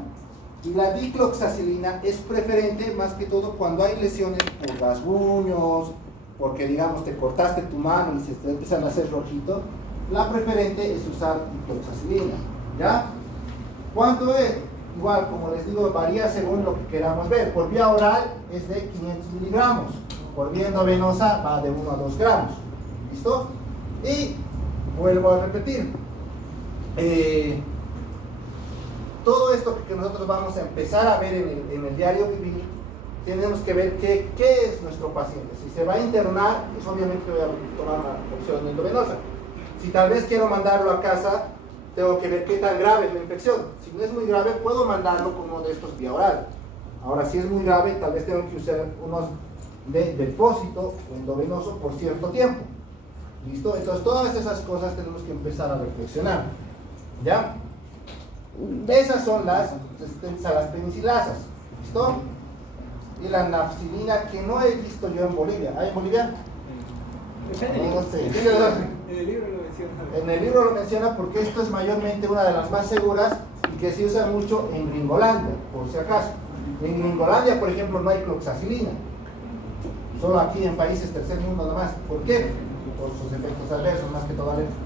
Y la dicloxacilina es preferente más que todo cuando hay lesiones por rasguños, porque digamos te cortaste tu mano y se te empiezan a hacer rojito. La preferente es usar dicloxacilina. ¿Ya? ¿Cuánto es? Igual, como les digo, varía según lo que queramos ver. Por vía oral es de 500 miligramos. Por vía endovenosa va de 1 a 2 gramos. ¿Listo? Y vuelvo a repetir. Todo esto que nosotros vamos a empezar a ver en el diario vivir, tenemos que ver qué es nuestro paciente. Si se va a internar, pues obviamente voy a tomar una opción endovenosa. Si tal vez quiero mandarlo a casa, tengo que ver qué tan grave es la infección. Si no es muy grave, puedo mandarlo con uno de estos vía oral. Ahora, si es muy grave, tal vez tengo que usar unos de depósito o endovenoso por cierto tiempo. ¿Listo? Entonces, todas esas cosas tenemos que empezar a reflexionar. ¿Ya? Esas son las resistentes a las penicilasas. ¿Listo? Y la nafcilina, que no he visto yo en Bolivia. ¿Hay en Bolivia? No sé. En el libro lo menciona. En el libro lo menciona porque esto es mayormente una de las más seguras y que se usa mucho en Gringolandia, por si acaso. En Gringolandia, por ejemplo, no hay cloxacilina. Solo aquí en países tercer mundo nomás. ¿Por qué? Por sus efectos adversos, más que todo alérgicos.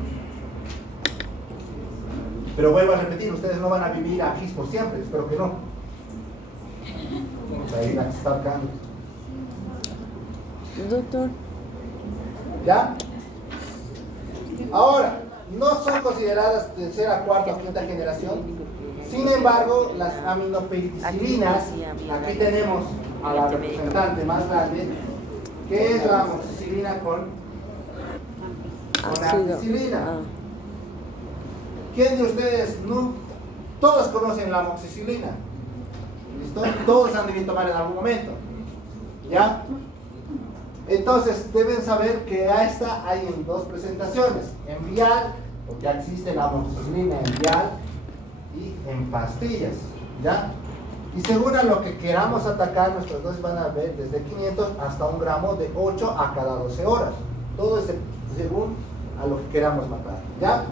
Pero vuelvo a repetir, ustedes no van a vivir aquí por siempre, espero que no. Vamos a ir a estar cambios. Doctor. ¿Ya? Ahora, no son consideradas tercera, cuarta o quinta generación. Sin embargo, las aminopenicilinas, aquí tenemos a la representante más grande, que es la amoxicilina con ampicilina. ¿Quién de ustedes no? Todos conocen la amoxicilina. ¿Listo? Todos han debido tomar en algún momento. ¿Ya? Entonces deben saber que a esta hay en 2 presentaciones, en vial, porque ya existe la amoxicilina en vial y en pastillas, ¿ya? Y según a lo que queramos atacar, nuestros dosis van a ver desde 500 hasta 1 gramo de 8 a cada 12 horas. Todo es según a lo que queramos matar, ¿ya?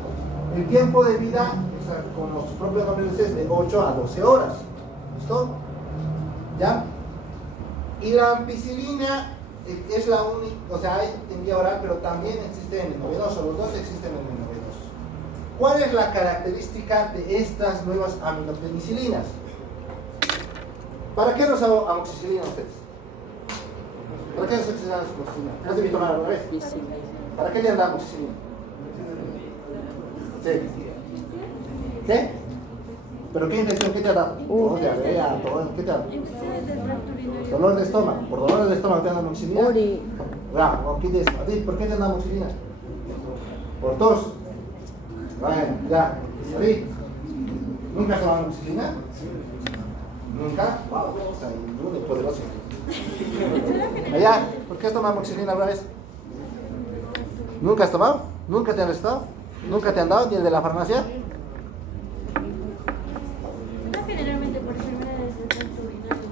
El tiempo de vida, o sea, como su propio nombre dice, es de 8 a 12 horas. ¿Listo? ¿Ya? Y la ampicilina es la única, o sea, hay en vía oral, pero también existe en el endovenoso. Los dos existen en el endovenoso. ¿Cuál es la característica de estas nuevas aminopenicilinas? ¿Para qué nos hago amoxicilina ustedes? ¿Para qué nos utilizan amoxicilina? ¿No debí tomar alguna vez? ¿Para qué le han dado amoxicilina? Sí. ¿Qué? ¿Pero qué infección? ¿Qué te ha dado? Diarrea, todo. ¿Qué te ha dado? Infecciones del tracto urinario. Dolor de estómago. ¿Por dolor de estómago te han dado amoxicilina? Uri. ¿A ti por qué te han dado amoxicilina? Por tos. Bueno, ya. ¿Sí? ¿Nunca has tomado amoxicilina? ¿Nunca? Wow, está muy poderoso. Allá, ¿por qué has tomado amoxicilina alguna vez? ¿Nunca has tomado? ¿Nunca te han recetado? ¿Nunca te han dado ni el de la farmacia? No, generalmente por enfermedades del tracto urinario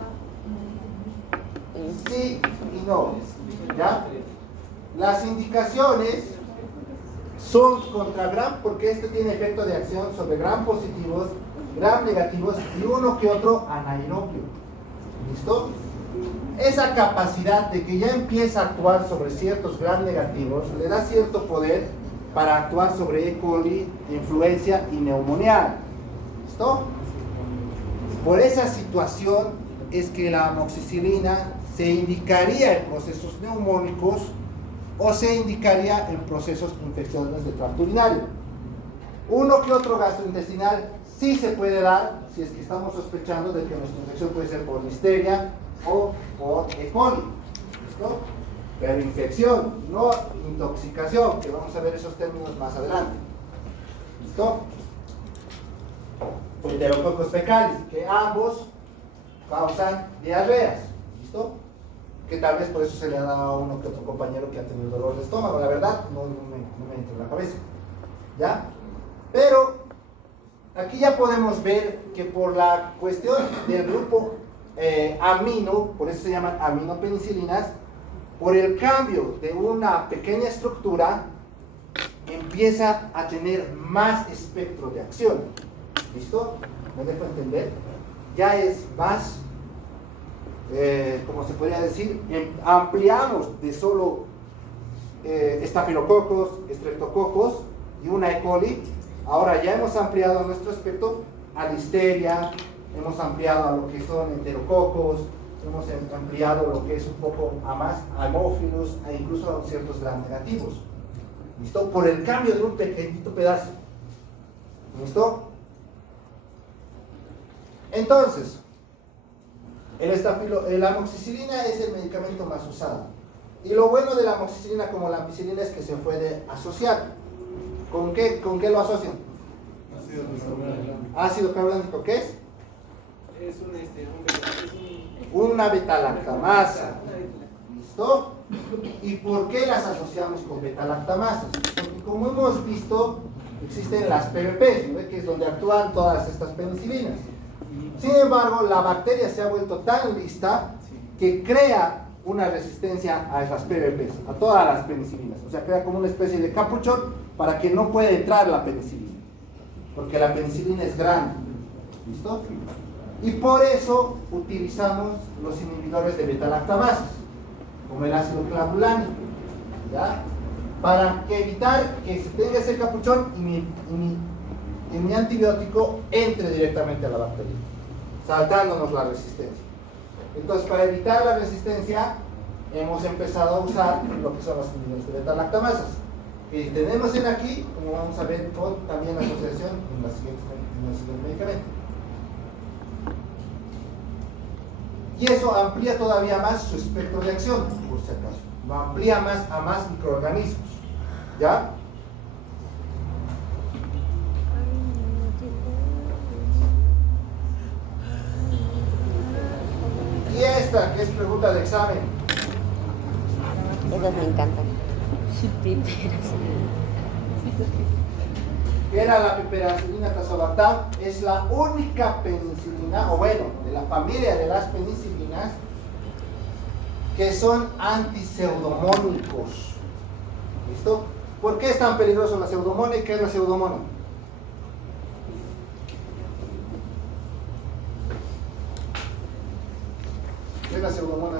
bajo. Sí y no. ¿Ya? Las indicaciones son contra gram porque este tiene efecto de acción sobre gram positivos, gram negativos y uno que otro anaerobio. ¿Listo? Esa capacidad de que ya empieza a actuar sobre ciertos gram negativos le da cierto poder para actuar sobre E. coli, influencia y neumonía. ¿Listo? Por esa situación es que la amoxicilina se indicaría en procesos neumónicos o se indicaría en procesos infecciosos del tracto urinario. Uno que otro gastrointestinal sí se puede dar si es que estamos sospechando de que nuestra infección puede ser por listeria o por E. coli. ¿Listo? Pero infección, no intoxicación, que vamos a ver esos términos más adelante. ¿Listo? Enterococos fecales, que ambos causan diarreas. ¿Listo? Que tal vez por eso se le ha dado a uno que otro compañero que ha tenido dolor de estómago, la verdad, no me entra en la cabeza. ¿Ya? Pero aquí ya podemos ver que por la cuestión del grupo amino, por eso se llaman aminopenicilinas, por el cambio de una pequeña estructura, empieza a tener más espectro de acción. ¿Listo? ¿Me dejo entender? Ya es más, como se podría decir, ampliamos de solo estafilococos, estreptococos y una E. coli. Ahora ya hemos ampliado nuestro espectro a listeria, hemos ampliado a lo que son enterococos, hemos ampliado lo que es un poco a más haemophilus e incluso a ciertos gram negativos. ¿Listo? Por el cambio de un pequeñito pedazo. ¿Listo? Entonces, la amoxicilina es el medicamento más usado. Y lo bueno de la amoxicilina como la ampicilina es que se puede asociar. ¿Con qué lo asocian? Ácido carbónico, ¿qué es? Es Una betalactamasa. ¿Listo? ¿Y por qué las asociamos con betalactamasas? Porque como hemos visto, existen las PBPs, ¿no? Que es donde actúan todas estas penicilinas. Sin embargo, la bacteria se ha vuelto tan lista que crea una resistencia a esas PBPs, a todas las penicilinas. O sea, crea como una especie de capuchón para que no pueda entrar la penicilina. Porque la penicilina es grande. ¿Listo? Y por eso utilizamos los inhibidores de betalactamasas, como el ácido clavulánico, ¿ya? Para evitar que se tenga ese capuchón y mi antibiótico entre directamente a la bacteria, saltándonos la resistencia. Entonces, para evitar la resistencia, hemos empezado a usar lo que son los inhibidores de betalactamasas. Que tenemos en aquí, como vamos a ver con también la asociación en el siguiente medicamento. Y eso amplía todavía más su espectro de acción, por si acaso. Lo amplía más a más microorganismos. ¿Ya? Y esta, que es pregunta de examen. Esas me encantan. Piperas. Que era la piperacilina tazobactam, es la única penicilina, o bueno, de la familia de las penicilinas, que son antiseudomónicos. ¿Listo? ¿Por qué es tan peligroso la pseudomona y qué es la pseudomona? ¿Qué es la pseudomona?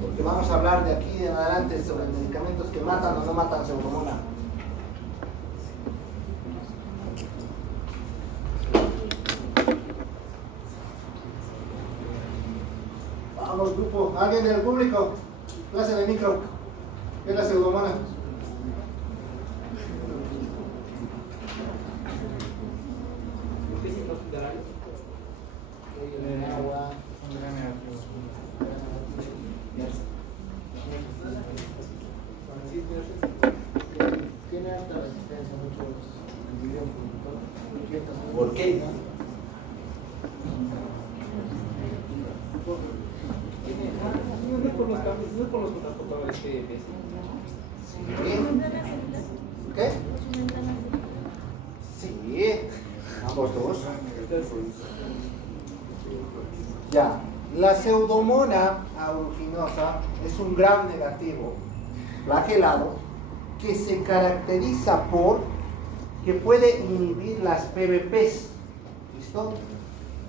Porque vamos a hablar de aquí en adelante sobre medicamentos que matan o no matan pseudomona. ¿Alguien del público? Clase de micro. ¿Qué es la pseudomona? Agua. Tiene alta resistencia a muchos antibióticos. ¿Por qué? No es por los cambios, no es por los transportadores PPs. ¿Qué? Sí, ambos dos. Ya, la pseudomona aeruginosa es un gram negativo flagelado que se caracteriza por que puede inhibir las PBPs. ¿Listo?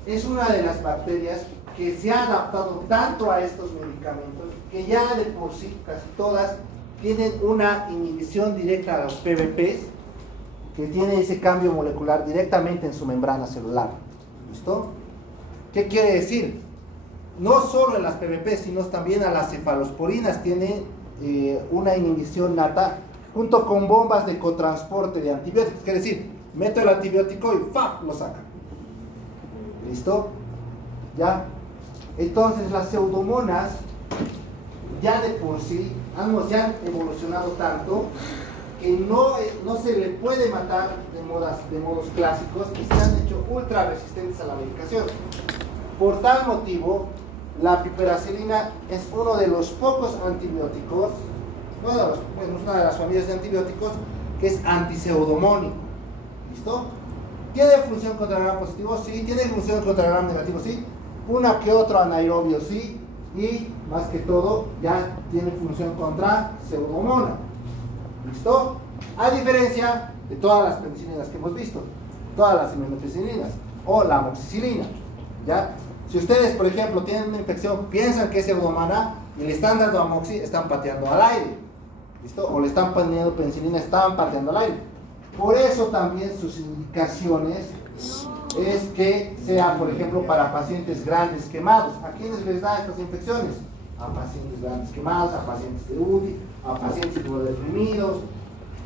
Es una de las bacterias que se ha adaptado tanto a estos medicamentos que ya de por sí casi todas tienen una inhibición directa a los PBPs, que tiene ese cambio molecular directamente en su membrana celular. ¿Listo? ¿Qué quiere decir? No solo en las PBPs, sino también a las cefalosporinas tiene una inhibición nata junto con bombas de cotransporte de antibióticos. Quiere decir, meto el antibiótico y ¡fa! Lo saca. ¿Listo? ¿Ya? Entonces las pseudomonas ya de por sí ya han evolucionado tanto que no se le puede matar de modos clásicos y se han hecho ultra resistentes a la medicación. Por tal motivo, la piperacilina es uno de los pocos antibióticos, es una de las familias de antibióticos que es antipseudomónico. ¿Listo? ¿Tiene función contra el gram positivo? Sí. ¿Tiene función contra el gram negativo? Sí. Una que otro anaerobio, sí. Y más que todo, ya tiene función contra pseudomona. ¿Listo? A diferencia de todas las penicilinas que hemos visto, todas las inmunopenicilinas o la amoxicilina. ¿Ya? Si ustedes, por ejemplo, tienen una infección, piensan que es pseudomona y le están dando amoxi, están pateando al aire. ¿Listo? O le están poniendo penicilina, están pateando al aire. Por eso también sus indicaciones es que sea, por ejemplo, para pacientes grandes quemados. ¿A quiénes les da estas infecciones? A pacientes grandes quemados, a pacientes de UTI, a pacientes inmunodeprimidos.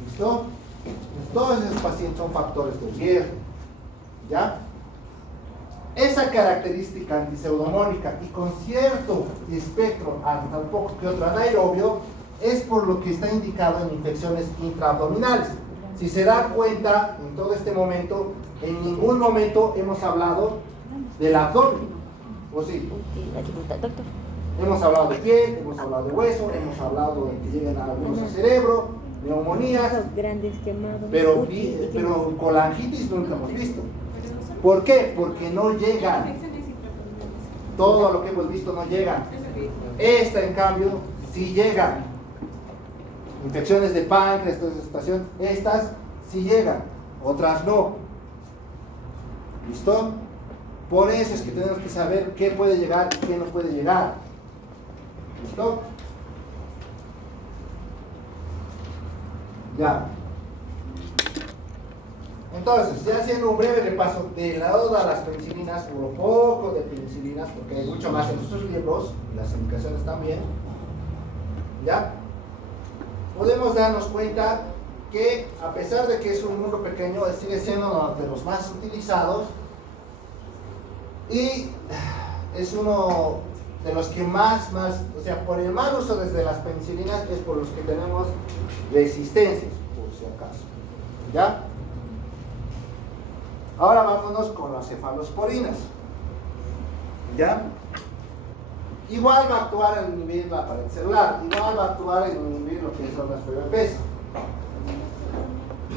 ¿Listo? Pues todos esos pacientes son factores de riesgo. ¿Ya? Esa característica antipseudomónica y con cierto espectro, hasta un poco que otro anaerobio, es por lo que está indicado en infecciones intraabdominales. Si se da cuenta, en todo este momento, en ningún momento hemos hablado del abdomen. ¿O sí? Doctor. Hemos hablado de piel, hemos hablado de hueso, hemos hablado de que lleguen algunos al cerebro, neumonías, Grandes quemados. pero colangitis nunca hemos visto. ¿Por qué? Porque no llegan. Todo lo que hemos visto no llega. Esta, en cambio, sí llega. Infecciones de páncreas, toda esa situación, estas sí llegan, otras no. ¿Listo? Por eso es que tenemos que saber qué puede llegar y qué no puede llegar. ¿Listo? Ya. Entonces, ya haciendo un breve repaso de todas las penicilinas, o un poco de penicilinas, porque hay mucho más en nuestros libros, y las indicaciones también, ¿ya? Podemos darnos cuenta que, a pesar de que es un mundo pequeño, sigue siendo uno de los más utilizados, y es uno de los que más, o sea, por el mal uso desde las penicilinas, es por los que tenemos resistencias, por si acaso, ¿ya? Ahora vámonos con las cefalosporinas. ¿Ya? Igual va a actuar en inhibir la pared celular, igual va a actuar en inhibir lo que son las PBPs.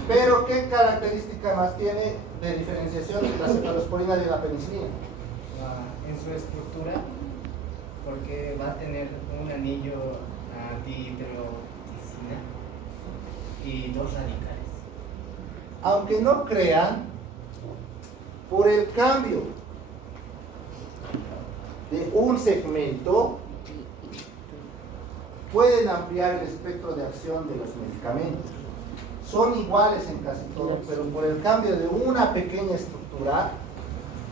Pero, ¿qué característica más tiene de diferenciación de la cefalosporina de la penicilina? En su estructura, porque va a tener un anillo dihidroticina y dos radicales. Aunque no crean, por el cambio de un segmento pueden ampliar el espectro de acción de los medicamentos. Son iguales en casi todo, pero por el cambio de una pequeña estructura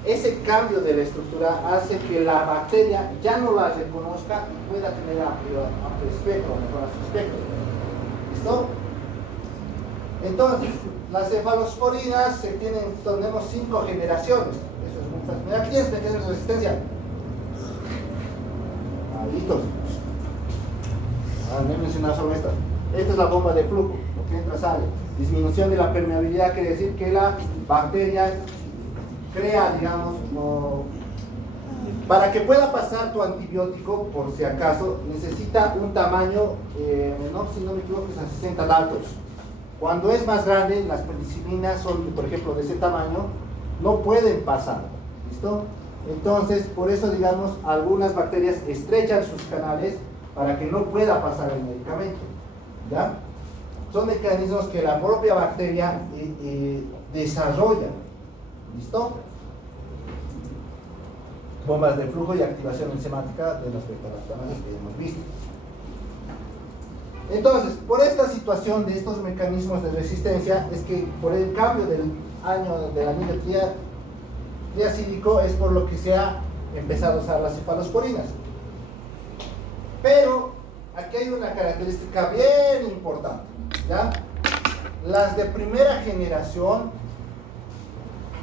ese cambio de la estructura hace que la bacteria ya no la reconozca y pueda tener amplio espectro, mejor su espectro. ¿Listo? Entonces, las cefalosporinas tenemos 5 generaciones. Eso es muy fácil. Mira, aquí es mecanismo de resistencia. Malditos. No he mencionado solo esta. Esta es la bomba de flujo, lo que entra sale. Disminución de la permeabilidad quiere decir que la bacteria crea, digamos, para que pueda pasar tu antibiótico, por si acaso, necesita un tamaño menor, si no me equivoco, es a 60 daltons. Cuando es más grande, las penicilinas son, por ejemplo, de ese tamaño, no pueden pasar. ¿Listo? Entonces, por eso, digamos, algunas bacterias estrechan sus canales para que no pueda pasar el medicamento. ¿Ya? Son mecanismos que la propia bacteria desarrolla. ¿Listo? Bombas de flujo y activación enzimática de los beta-lactamases que hemos visto. Entonces, por esta situación de estos mecanismos de resistencia, es que por el cambio del anillo triacídico es por lo que se ha empezado a usar las cefalosporinas. Pero aquí hay una característica bien importante, ¿ya? Las de primera generación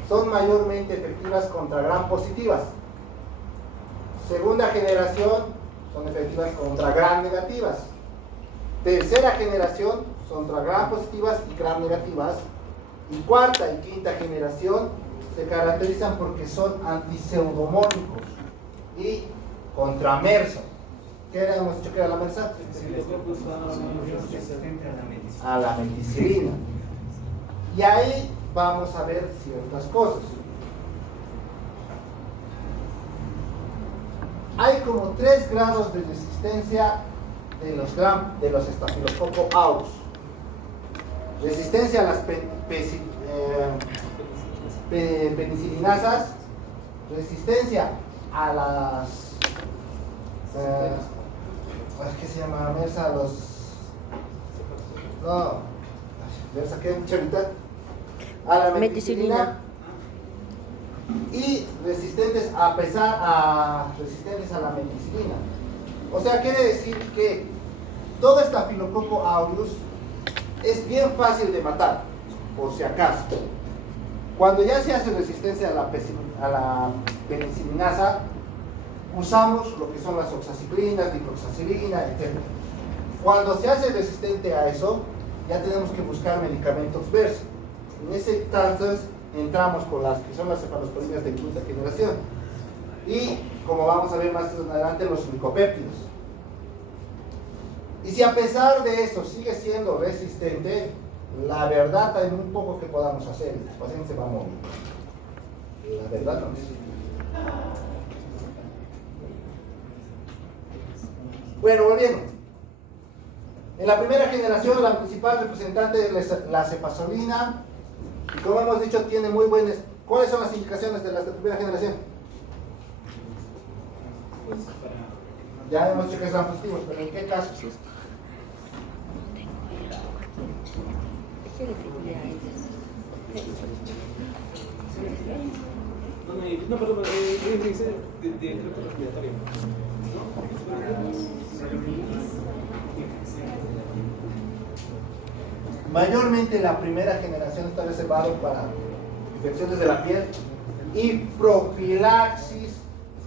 son mayormente efectivas contra gram positivas. Segunda generación son efectivas contra gram negativas. Tercera generación son contra gram positivas y gram negativas. Y cuarta y quinta generación se caracterizan porque son antiseudomónicos y contra MERSA. ¿Qué hemos dicho que era la MERSA? A la meticilina. Y ahí vamos a ver ciertas cosas. Hay como 3 grados de resistencia de los Staphylococcus aureus. Resistencia a las penicilinasas, resistencia a las ¿qué se llama? MERSA, ¿MERSA qué, chavita? A la meticilina. Y resistentes a la meticilina. O sea, quiere decir que todo Staphylococcus aureus es bien fácil de matar, por si acaso. Cuando ya se hace resistencia a la penicilinasa, usamos lo que son las oxaciclinas, dicloxacilina, etc. Cuando se hace resistente a eso, ya tenemos que buscar medicamentos versa. En ese entonces entramos con las que son las cefalosporinas de quinta generación. Y como vamos a ver más adelante, los glicopéptidos. Y si a pesar de eso sigue siendo resistente, la verdad hay muy poco que podamos hacer. El paciente se va a morir. La verdad no es. Bueno, volviendo. En la primera generación, la principal representante es la cefazolina. Y como hemos dicho, tiene muy buenas. ¿Cuáles son las indicaciones de la primera generación? Ya hemos dicho que son positivos, pero ¿en qué casos? No, perdón, de respiratorio. Mayormente la primera generación está reservado para infecciones de la piel y profilaxis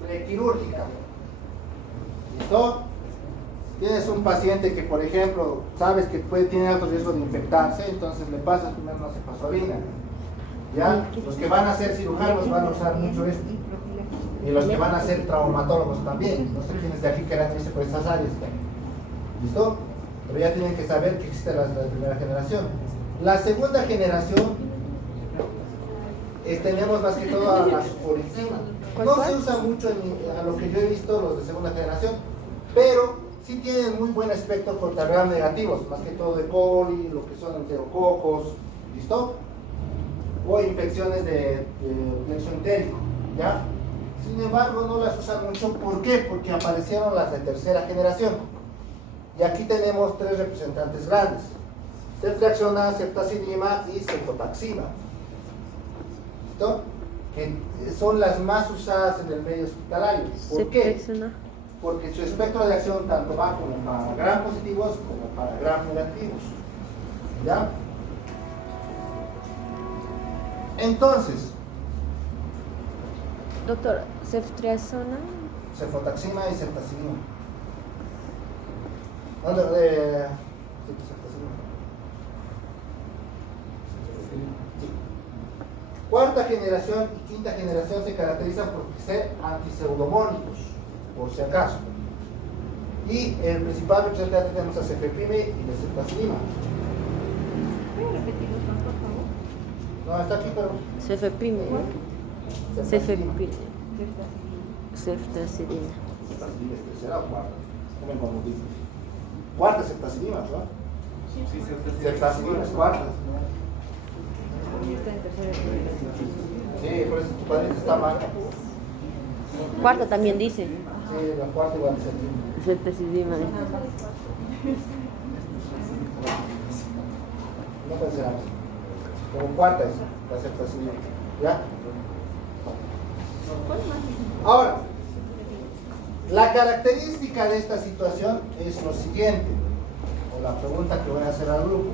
prequirúrgica. ¿Listo? Tienes un paciente que, por ejemplo, sabes que tiene alto riesgo de infectarse, entonces le pasas primero una cefazolina. ¿Ya? Los que van a ser cirujanos van a usar mucho esto. Y los que van a ser traumatólogos también. No sé quiénes de aquí quieran irse por esas áreas. ¿Listo? Pero ya tienen que saber que existe la primera generación. La segunda generación, tenemos más que todo a la sulfuricina. No se usa mucho a lo que yo he visto los de segunda generación, pero sí tienen muy buen aspecto contra gram negativos, más que todo de coli, lo que son enterococos, ¿listo? O infecciones de plexo entérico, ¿ya? Sin embargo, no las usan mucho. ¿Por qué? Porque aparecieron las de tercera generación. Y aquí tenemos 3 representantes grandes: ceftriaxona, ceftazidima y cefotaxima. ¿Listo? que son las más usadas en el medio hospitalario. ¿Por qué? Porque su espectro de acción tanto va como para gram positivos como para gram negativos. ¿Ya? Entonces, Doctor, ceftriaxona. cefotaxima y ceftazidima. Sí. Cuarta generación y quinta generación se caracterizan por ser antiseudomónicos, por si acaso. Y el principal representante tenemos a cefepime y la ceftazidima. ¿Puede repetirlo, por favor? No, está aquí, pero... Cefepime. Ceftazidima. Cefepime. Ceftazidima. Ceftazidima es tercera o cuarta. No me confundí. Cuarta ceftazidima, ¿no? Sí, Ceftazidima es cuarta. Está en tercera generación. Sí, por eso tu padre está mal. Cuarta también dice. Sí, la cuarta igual es Ceftazidima. no pensamos. Como cuarta es la ceftazidima. ¿Ya? Ahora, la característica de esta situación es lo siguiente, o la pregunta que voy a hacer al grupo.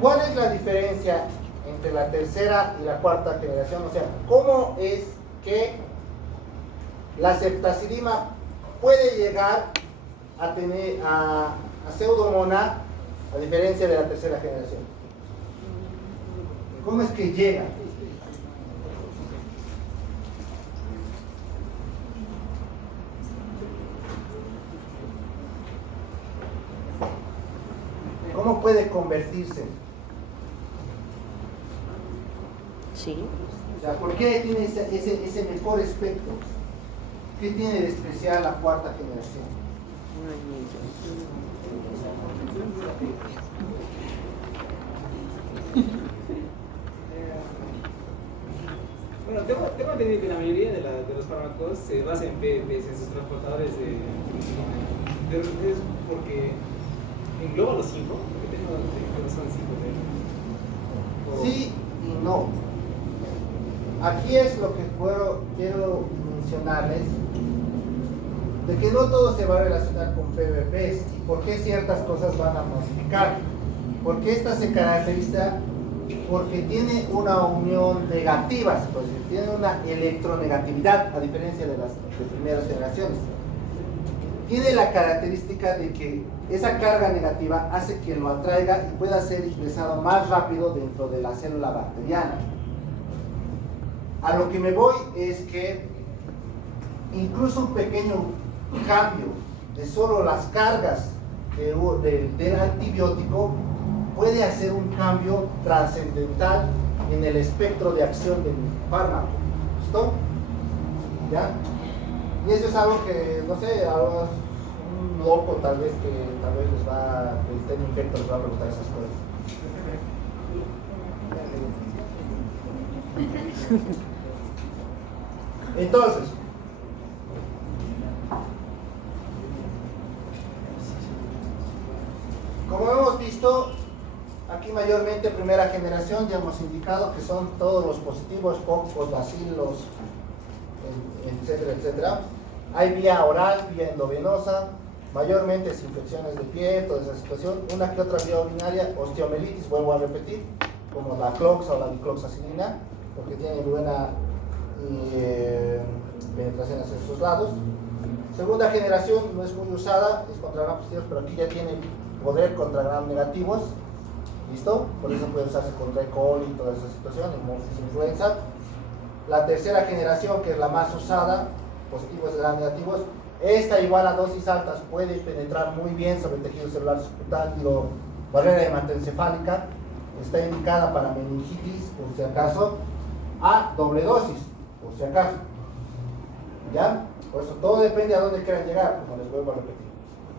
¿Cuál es la diferencia entre la tercera y la cuarta generación? O sea, ¿cómo es que la ceftazidima puede llegar a tener a pseudomonas a diferencia de la tercera generación? ¿Cómo es que llega? ¿Cómo puede convertirse? Sí. O sea, ¿por qué tiene ese mejor espectro? ¿Qué tiene de especial la cuarta generación? Bueno, tengo entendido que la mayoría de los fármacos se basan en PEPs, en sus transportadores de es porque engloba los 5, porque tengo entendido que son 5 de Sí y no. Aquí es lo que quiero mencionarles, de que no todo se va a relacionar con PBPs y por qué ciertas cosas van a modificar. Porque esta se caracteriza porque tiene una unión negativa, se puede decir, tiene una electronegatividad, a diferencia de las de primeras generaciones. Tiene la característica de que esa carga negativa hace que lo atraiga y pueda ser ingresado más rápido dentro de la célula bacteriana. A lo que me voy es que incluso un pequeño cambio de solo las cargas del antibiótico puede hacer un cambio trascendental en el espectro de acción del fármaco. ¿Listo? ¿Ya? Y eso es algo que, no sé, un loco tal vez les va, que esté en infecto, les va a preguntar esas cosas. Entonces, como hemos visto, aquí mayormente primera generación, ya hemos indicado que son todos los positivos, cocos, bacilos, etcétera, etcétera. Hay vía oral, vía endovenosa, mayormente es infecciones de piel, toda esa situación. Una que otra vía urinaria, osteomelitis, vuelvo a repetir, como la cloxa o la dicloxacilina, porque tiene buena penetración hacia sus lados. Segunda generación no es muy usada, es contra gram positivos, pero aquí ya tiene poder contra gram negativos. ¿Listo? Por eso puede usarse contra E. coli y toda esa situación, influenza. La tercera generación, que es la más usada, positivos y gram negativos, esta igual a dosis altas puede penetrar muy bien sobre el tejido celular subcutáneo, barrera hematoencefálica, está indicada para meningitis, por si acaso, a doble dosis, por si acaso. ¿Ya? Por eso todo depende a dónde quieran llegar, como les vuelvo a repetir.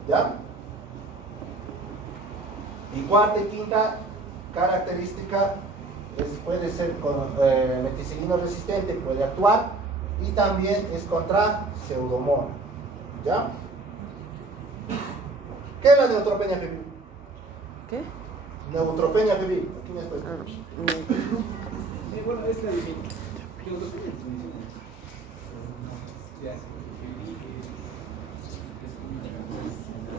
¿Ya? Y cuarta y quinta característica puede ser con meticilino resistente, puede actuar, y también es contra pseudomonas. ¿Ya? ¿Qué es la neutropenia febril? ¿Qué? Neutropenia febril. Aquí me estoy. Bueno, es la divina.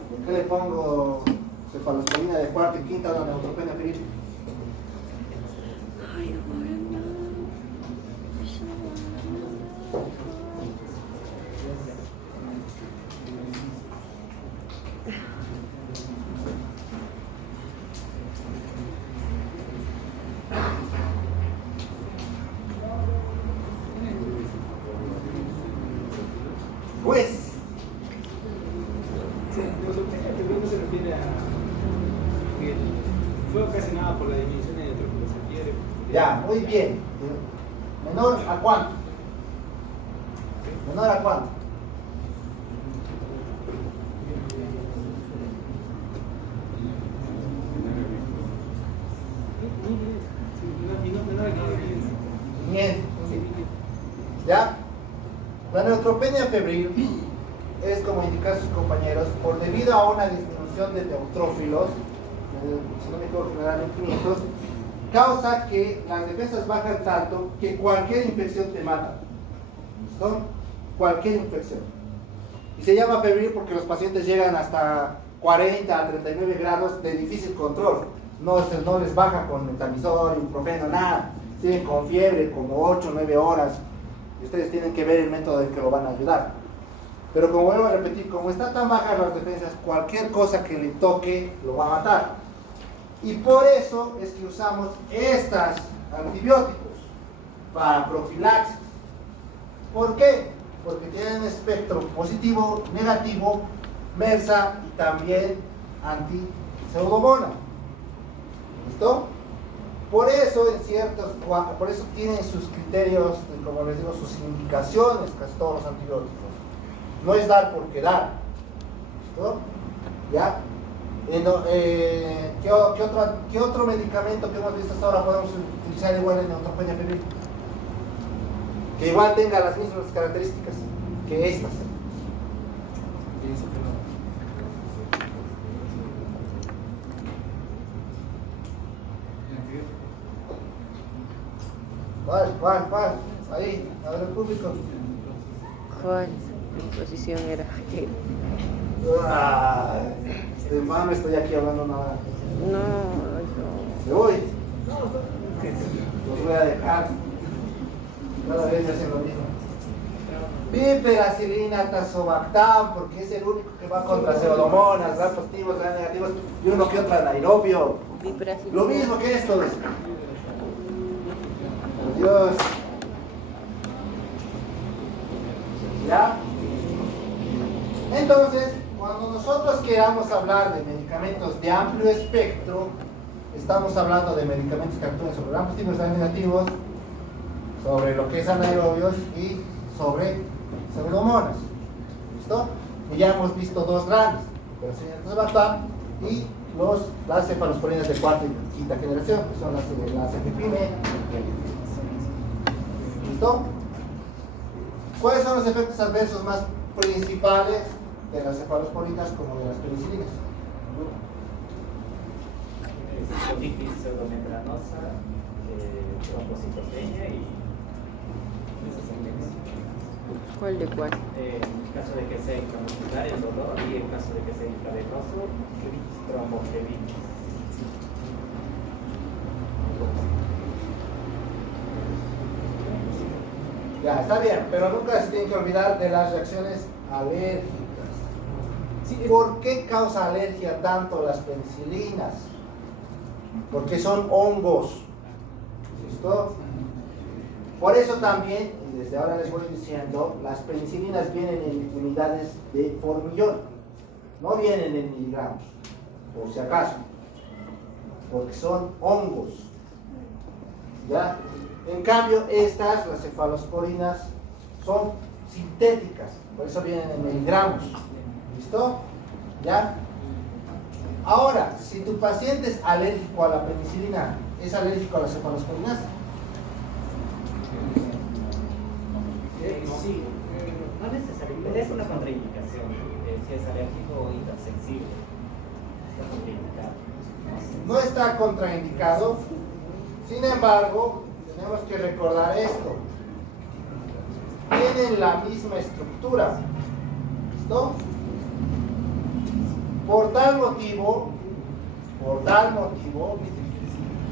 ¿Por qué le pongo cefalosporina de cuarta y quinta a la neutropenia febril? Pues, Neutropenia febril no se refiere a que fue ocasionada por la disminución de neutrófilos en fiebre. ya, muy bien. ¿Menor a cuánto? ¿Menor a cuánto? Bien. ¿Ya? La neutropenia febril es, como indican sus compañeros, por debido a una disminución de neutrófilos, si no me equivoco, generalmente 500, causa que las defensas bajan tanto que cualquier infección te mata. ¿Listo? Cualquier infección. Y se llama febril porque los pacientes llegan hasta 40 a 39 grados de difícil control. No les baja con metamizol, ibuprofeno, nada. Siguen con fiebre como 8 o 9 horas. Y ustedes tienen que ver el método en que lo van a ayudar. Pero como vuelvo a repetir, como están tan bajas las defensas, cualquier cosa que le toque lo va a matar. Y por eso es que usamos estos antibióticos para profilaxis. ¿Por qué? Porque tienen espectro positivo, negativo, MRSA y también anti-pseudomonas. ¿Listo? Por eso por eso tienen sus criterios, como les digo, sus indicaciones, casi todos los antibióticos. No es dar por quedar. ¿Listo? ¿Ya? ¿Qué otro medicamento que hemos visto hasta ahora podemos utilizar igual en neutropenia febril? Que igual tenga las mismas características que estas. ¿Cuál? Ahí, a ver el público. ¿Cuál posición era? De mano estoy aquí hablando nada. No. Me voy. Los voy a dejar. Cada vez hacen lo mismo. Piperacilina, tazobactam, porque es el único que va contra pseudomonas, da positivos, da negativos, y uno que otro anaerobio. Lo mismo que esto. Dios. ¿Ya? Entonces, cuando nosotros queramos hablar de medicamentos de amplio espectro, estamos hablando de medicamentos que actúan sobre ambos tipos de negativos, sobre lo que es anaerobios y sobre pseudomonas. ¿Listo? Y ya hemos visto dos grandes, tazobactam y las cefalosporinas de cuarta y quinta generación, que son las cefepime. ¿Listo? ¿Cuáles son los efectos adversos más principales de las cefalosporinas como de las penicilinas? Colitis pseudomembranosa, trombocitopenia y ¿Cuál de cuál? en caso de que sea intramuscular el dolor y en caso de que sea intravenoso, tromboflebitis. Ya, está bien, pero nunca se tienen que olvidar de las reacciones alérgicas. ¿Por qué causa alergia tanto las penicilinas? Porque son hongos. ¿Listo? Por eso también, y desde ahora les voy diciendo, las penicilinas vienen en unidades por millón. No vienen en miligramos, por si acaso. Porque son hongos. ¿Ya? En cambio, las cefalosporinas, son sintéticas, por eso vienen en miligramos. ¿Listo? ¿Ya? Ahora, si tu paciente es alérgico a la penicilina, ¿es alérgico a las cefalosporinas? Sí, no necesariamente, es una contraindicación. si es alérgico o hipersensible. Está contraindicado. No está contraindicado, sin embargo, tenemos que recordar esto. Tienen la misma estructura. ¿Listo? Por tal motivo,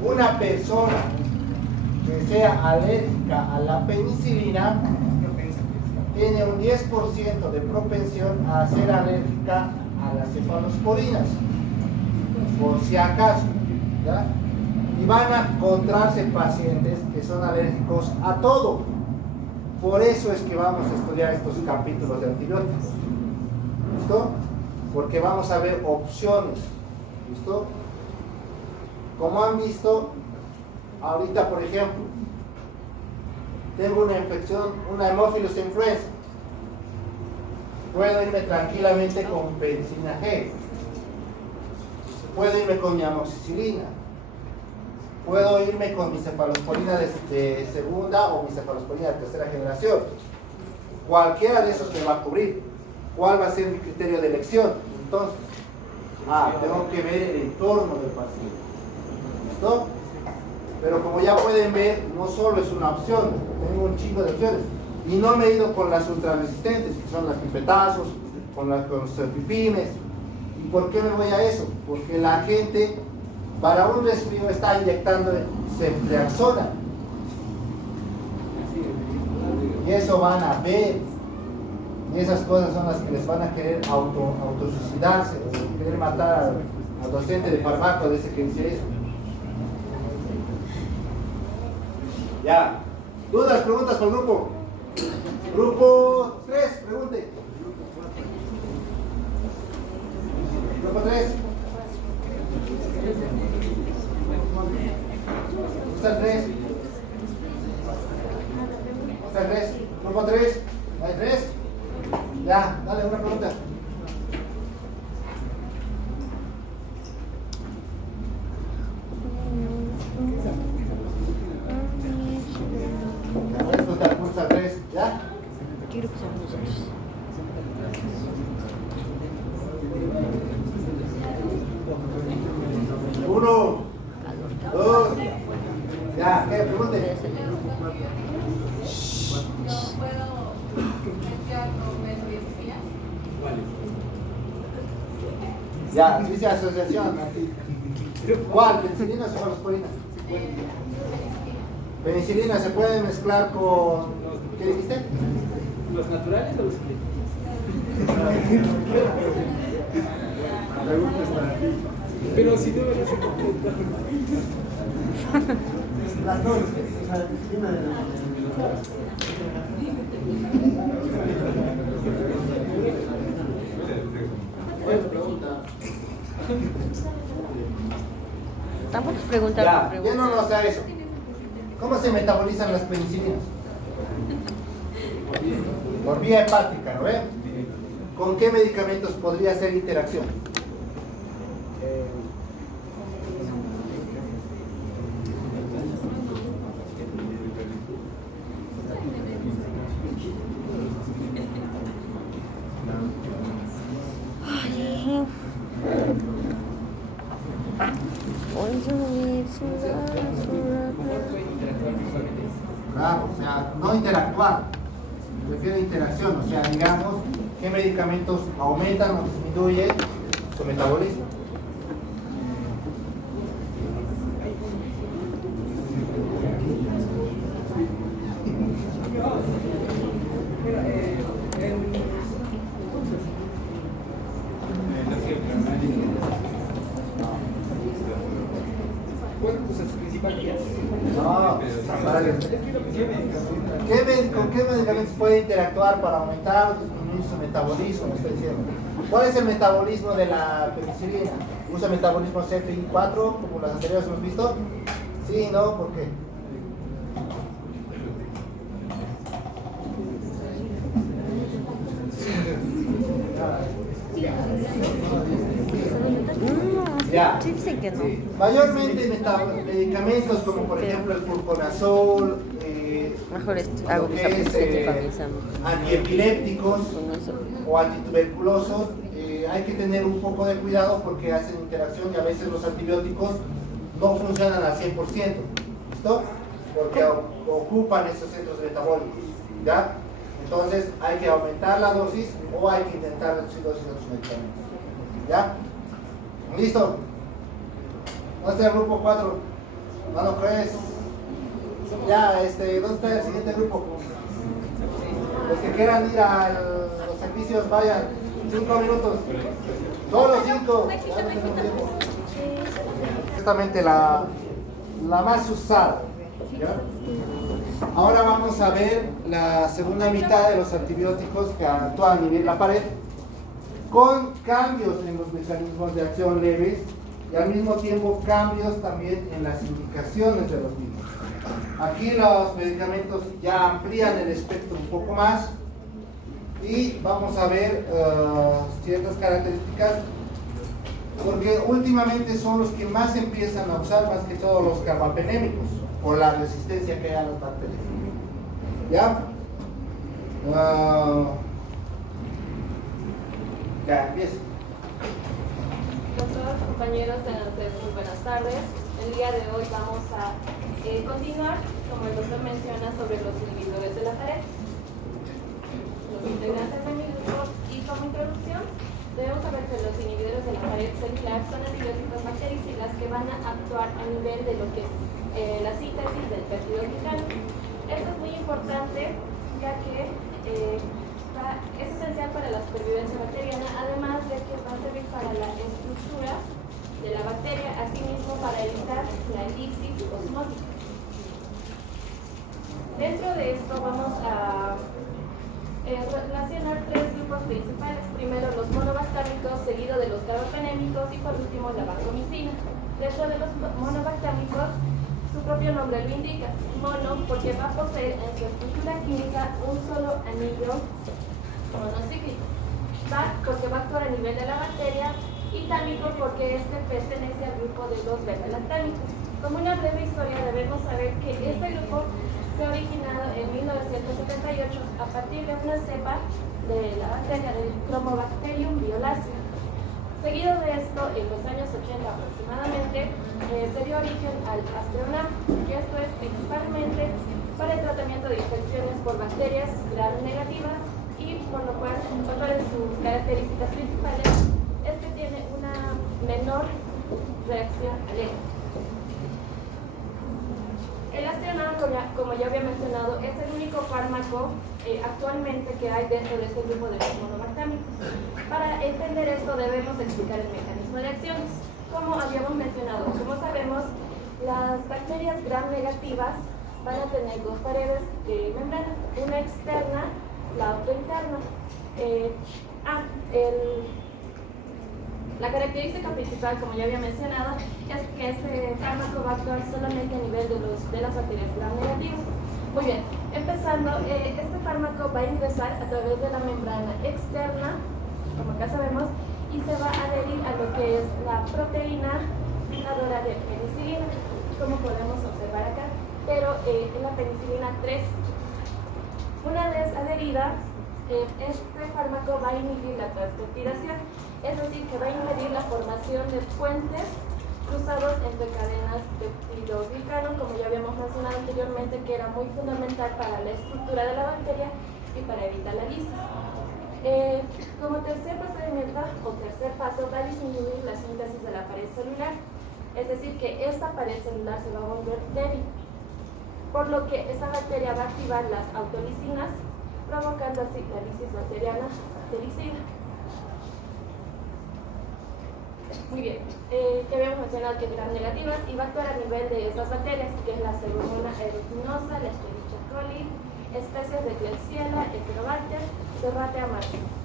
una persona que sea alérgica a la penicilina tiene un 10% de propensión a ser alérgica a las cefalosporinas, por si acaso, ¿ya? Y van a encontrarse pacientes que son alérgicos a todo. Por eso es que vamos a estudiar estos capítulos de antibióticos. ¿Listo? Porque vamos a ver opciones. ¿Listo? Como han visto, ahorita por ejemplo, tengo una infección, una Haemophilus influenza. Puedo irme tranquilamente con penicilina G. Puedo irme con mi amoxicilina. Puedo irme con mi cefalosporina de segunda o mi cefalosporina de tercera generación. Cualquiera de esos me va a cubrir. ¿Cuál va a ser mi criterio de elección? Entonces, tengo que ver el entorno del paciente. ¿Listo? Pero como ya pueden ver, no solo es una opción, tengo un chingo de opciones. Y no me he ido con las ultrarresistentes, que son las pipetazos, con los pipimes. ¿Y por qué me voy a eso? Porque la gente, para un resfrío, está inyectando ceftriaxona. Y eso van a ver. Y esas cosas son las que les van a querer autosuicidarse, o querer matar al docente de farmaco de ese que dice eso. Ya. ¿Dudas, preguntas por grupo? Grupo 3, pregunte. Grupo 3. ¿Está el 3? ¿Está el 3? Grupo 3. ¿Hay 3? Ya, dale una pregunta. Pregunta 3, ¿ya? ¿Qué grupo somos nosotros? Uno, dos, ya, ¿qué? Pregunte. Ya, dice asociación. ¿Cuál? ¿Penicilina o cefalosporina? Penicilina se puede mezclar con... ¿Qué dijiste? ¿Los naturales o los Pero si no me lo sé completar. Las dos. Tampoco es pregunta Ya, por pregunta. ya no nos da eso. ¿Cómo se metabolizan las penicilinas? Por vía hepática, ¿no ven? ¿Con qué medicamentos podría hacer interacción? Claro, o sea, no interactuar, prefiero interacción, o sea, digamos, ¿qué medicamentos aumentan o disminuyen su metabolismo? No, ¿con qué medicamentos puede interactuar para aumentar o disminuir su metabolismo? Me estoy diciendo. ¿Cuál es el metabolismo de la penicilina? ¿Usa metabolismo CPI4 como las anteriores hemos visto? Sí, no, ¿por qué? Ya. Sí, dicen que no. Sí. Mayormente medicamentos como por ejemplo el fluconazol, Mejor hago lo que que es, se para mis antiepilépticos con eso. o antituberculosos, hay que tener un poco de cuidado porque hacen interacción y a veces los antibióticos no funcionan al 100%, ¿listo? Porque ocupan esos centros metabólicos, ¿ya? Entonces hay que aumentar la dosis o hay que intentar reducir dosis de otros medicamentos, ¿ya? ¿Listo? ¿Dónde está el grupo 4? Mano, ¿crees? Ya, ¿dónde está el siguiente grupo? Los que quieran ir a los servicios, vayan. 5 minutos. Solo 5. Justamente la más usada, ¿ya? Ahora vamos a ver la segunda mitad de los antibióticos que actúan a nivel de la pared, con cambios en los mecanismos de acción leves y al mismo tiempo cambios también en las indicaciones de los mismos. Aquí los medicamentos ya amplían el espectro un poco más y vamos a ver ciertas características, porque últimamente son los que más empiezan a usar, más que todos los carbapenémicos, por la resistencia que hay a las bacterias. ¿Ya? Ya, empieza. Doctor, compañeros, tengan ustedes muy buenas tardes. El día de hoy vamos a continuar, como el doctor menciona, sobre los inhibidores de la pared. Los integrantes de mi grupo, y como introducción, debemos saber que los inhibidores de la pared celular son antibióticos bactericidas que van a actuar a nivel de lo que es la síntesis del péptido glicano. Esto es muy importante, ya que es esencial para la supervivencia bacteriana, además de que va a servir para la estructura de la bacteria, asimismo para evitar la lisis osmótica. Dentro de esto vamos a relacionar tres grupos principales. Primero los monobactámicos, seguido de los carbapenémicos y por último la vancomicina. Dentro de los monobactámicos, su propio nombre lo indica, mono porque va a poseer en su estructura química un solo anillo monocíclico. Bac porque va a actuar a nivel de la bacteria, y támico porque este pertenece al grupo de los beta-lactámicos. Como una breve historia, debemos saber que este grupo se ha originado en 1978 a partir de una cepa de la bacteria del Chromobacterium violacea. Seguido de esto, en los años 80 aproximadamente, se dio origen al Astronam, que esto es principalmente para el tratamiento de infecciones por bacterias gram negativas, y por lo cual otra de sus características principales es que tiene una menor reacción alérgica. El Astronam, como ya había mencionado, es el único fármaco actualmente que hay dentro de este grupo de los monobactámicos. Para entender esto debemos explicar el mecanismo de acciones. Como habíamos mencionado, como sabemos, las bacterias gram negativas van a tener dos paredes de membrana, una externa, la otra interna. La característica principal, como ya había mencionado, es que este fármaco va a actuar solamente a nivel de las bacterias gram negativas. Muy bien, empezando, este fármaco va a ingresar a través de la membrana externa, como acá sabemos, y se va a adherir a lo que es la proteína fijadora de penicilina, como podemos observar acá, pero en la penicilina 3. Una vez adherida, este fármaco va a inhibir la transpeptidación, es decir, que va a impedir la formación de puentes cruzados entre cadenas de peptidoglicano, como ya habíamos mencionado anteriormente, que era muy fundamental para la estructura de la bacteria y para evitar la lisis. Como tercer procedimiento o tercer paso, va a disminuir la síntesis de la pared celular, es decir, que esta pared celular se va a volver débil, por lo que esta bacteria va a activar las autolisinas, provocando así la lisis bacteriana bactericida. Muy bien, que habíamos mencionado que eran negativas y va a actuar a nivel de estas bacterias, que es la Pseudomonas aeruginosa, la Escherichia coli, especies de Klebsiella, Heterobacter, Serratia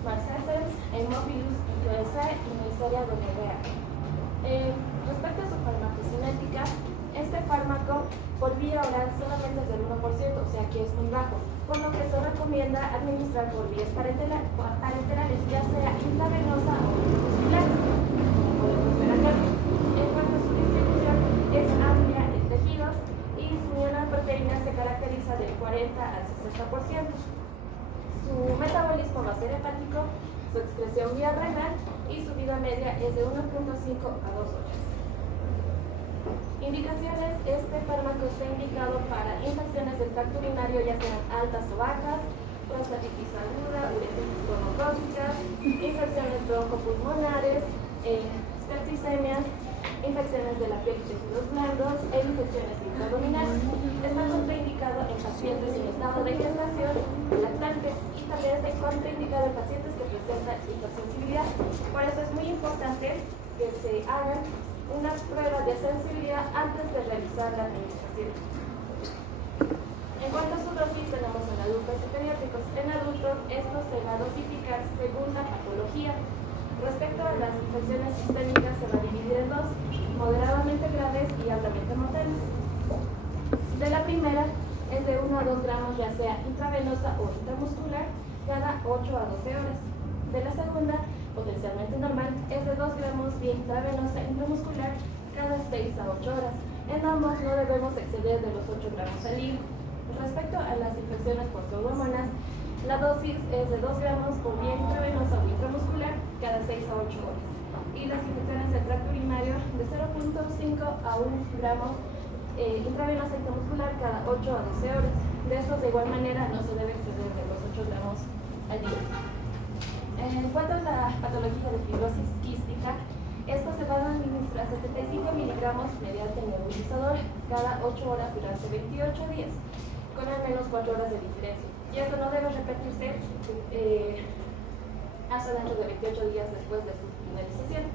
marcescens, Haemophilus influenzae y Neisseria gonorrhoeae. Respecto a su farmacocinética, este fármaco por vía oral solamente es del 1%, o sea que es muy bajo, por lo que se recomienda administrar por vías parenterales, ya sea intravenosa o muscular. En cuanto a su distribución, es amplia en tejidos y su unión a proteínas se caracteriza del 40 al 60%. Su metabolismo va a ser hepático, su excreción vía renal y su vida media es de 1.5 a 2 horas. Indicaciones: este fármaco está indicado para infecciones del tracto urinario, ya sean altas o bajas, prostatitis aguda, uretritis gonocócicas, infecciones broncopulmonares, septicemias, infecciones de la piel y tejidos blandos e infecciones intraabdominales. Está contraindicado en pacientes en estado de gestación, lactantes, y también está contraindicado en pacientes que presentan hipersensibilidad. Por eso es muy importante que se hagan unas pruebas de sensibilidad antes de realizar la administración. En cuanto a su dosis, tenemos en adultos y pediátricos. En adultos, esto se va a dosificar según la patología. Respecto a las infecciones sistémicas, se va a dividir en dos: moderadamente graves y altamente mortales. De la primera es de 1 a 2 gramos, ya sea intravenosa o intramuscular, cada 8 a 12 horas. De la segunda, potencialmente normal, es de 2 gramos vía intravenosa intramuscular cada 6 a 8 horas. En ambos no debemos exceder de los 8 gramos al día. Respecto a las infecciones por pseudomonas, la dosis es de 2 gramos por vía intravenosa o intramuscular cada 6 a 8 horas. Y las infecciones del tracto urinario de 0.5 a 1 gramo intravenosa intramuscular cada 8 a 12 horas. De estos, de igual manera, no se debe exceder de los 8 gramos al día. En cuanto a la patología de fibrosis quística, esto se va a administrar 75 miligramos mediante nebulizador cada 8 horas durante 28 días, con al menos 4 horas de diferencia. Y esto no debe repetirse hasta dentro de 28 días después de su finalización.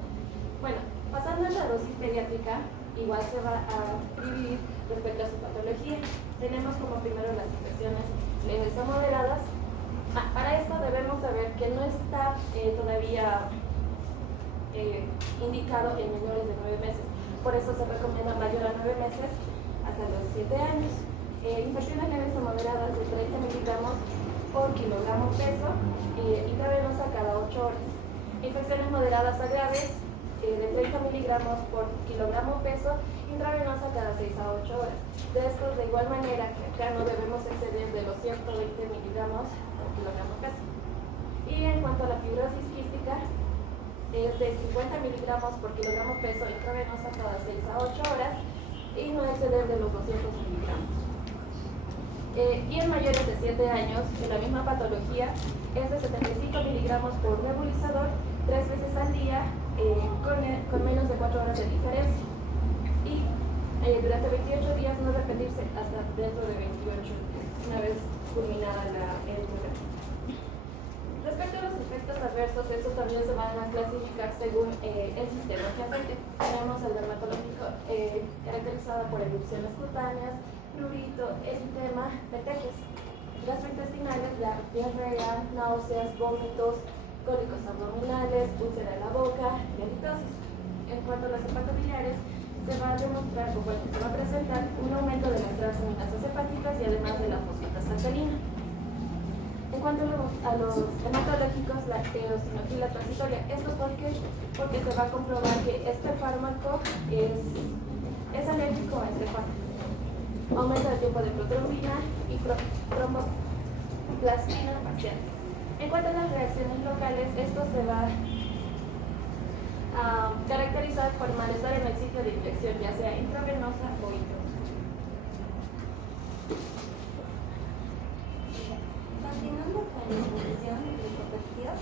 Bueno, pasando a la dosis pediátrica, igual se va a dividir respecto a su patología. Tenemos como primero las infecciones leves o moderadas. Para esto debemos saber que no está todavía indicado en menores de 9 meses. Por eso se recomienda mayor a 9 meses hasta los 7 años. Infecciones leves o moderadas de 30 miligramos por kilogramo peso, intravenosa cada 8 horas. Infecciones moderadas a graves de 30 miligramos por kilogramo peso, intravenosa cada 6 a 8 horas. De estos, de igual manera que acá no debemos exceder de los 120 miligramos por kilogramo peso. Y en cuanto a la fibrosis quística, es de 50 miligramos por kilogramo peso, intravenosa cada 6 a 8 horas y no exceder de los 200 miligramos. Y en mayores de 7 años, en la misma patología, es de 75 miligramos por nebulizador 3 veces al día, con menos de 4 horas de diferencia. Y durante 28 días no repetirse hasta dentro de 28 días, una vez culminada el programa. Respecto a los efectos adversos, estos también se van a clasificar según el sistema que afecte. Tenemos el dermatológico caracterizado por erupciones cutáneas, prurito, eritema, petequias. Gastrointestinales, diarrea, náuseas, vómitos, cólicos abdominales, úlcera en la boca y halitosis. En cuanto a las hepatobiliares, se va a demostrar, se va a presentar un aumento de las transaminasas hepáticas y además de la fosfatasa alcalina. En cuanto a los hematológicos, la eosinofila transitoria, esto porque se va a comprobar que este fármaco es alérgico a este fármaco. Aumenta el tiempo de protrombina y tromboplastina parcial. En cuanto a las reacciones locales, esto se va a caracterizar por malestar en el sitio de inyección, ya sea intravenosa o intramuscular. Continuando con la infusión de licopéptidos,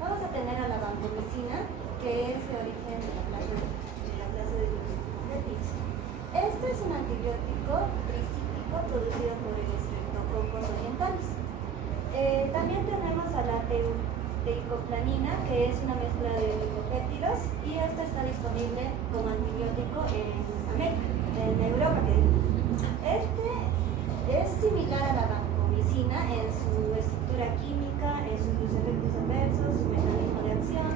vamos a tener a la vancomicina, que es de origen de la clase de licopéptidos. Este es un antibiótico tricíclico producido por el Streptococcus orientalis. También tenemos a la teicoplanina, que es una mezcla de licopéptidos, y esta está disponible como antibiótico en América, en Europa. Este es similar a la vancomicina en su estructura química, en sus efectos adversos, su mecanismo de acción,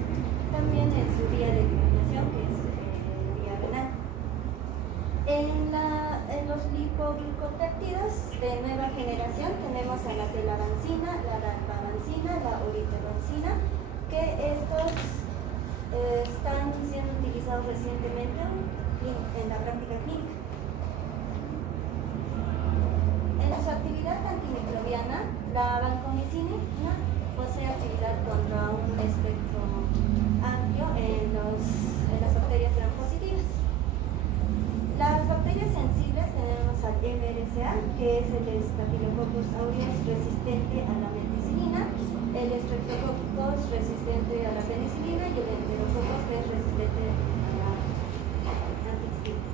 también en su vía de eliminación, que es vía renal. En los lipoglucopéptidos de nueva generación tenemos a la telavancina, la dalbavancina, la oritevancina, que estos están siendo utilizados recientemente en la práctica clínica. En su actividad antimicrobiana, la vancomicina posee actividad contra un espectro el Staphylococcus aureus resistente a la meticilina, el Streptococcus resistente a la penicilina y el Enterococcus que es resistente a la ampicilina.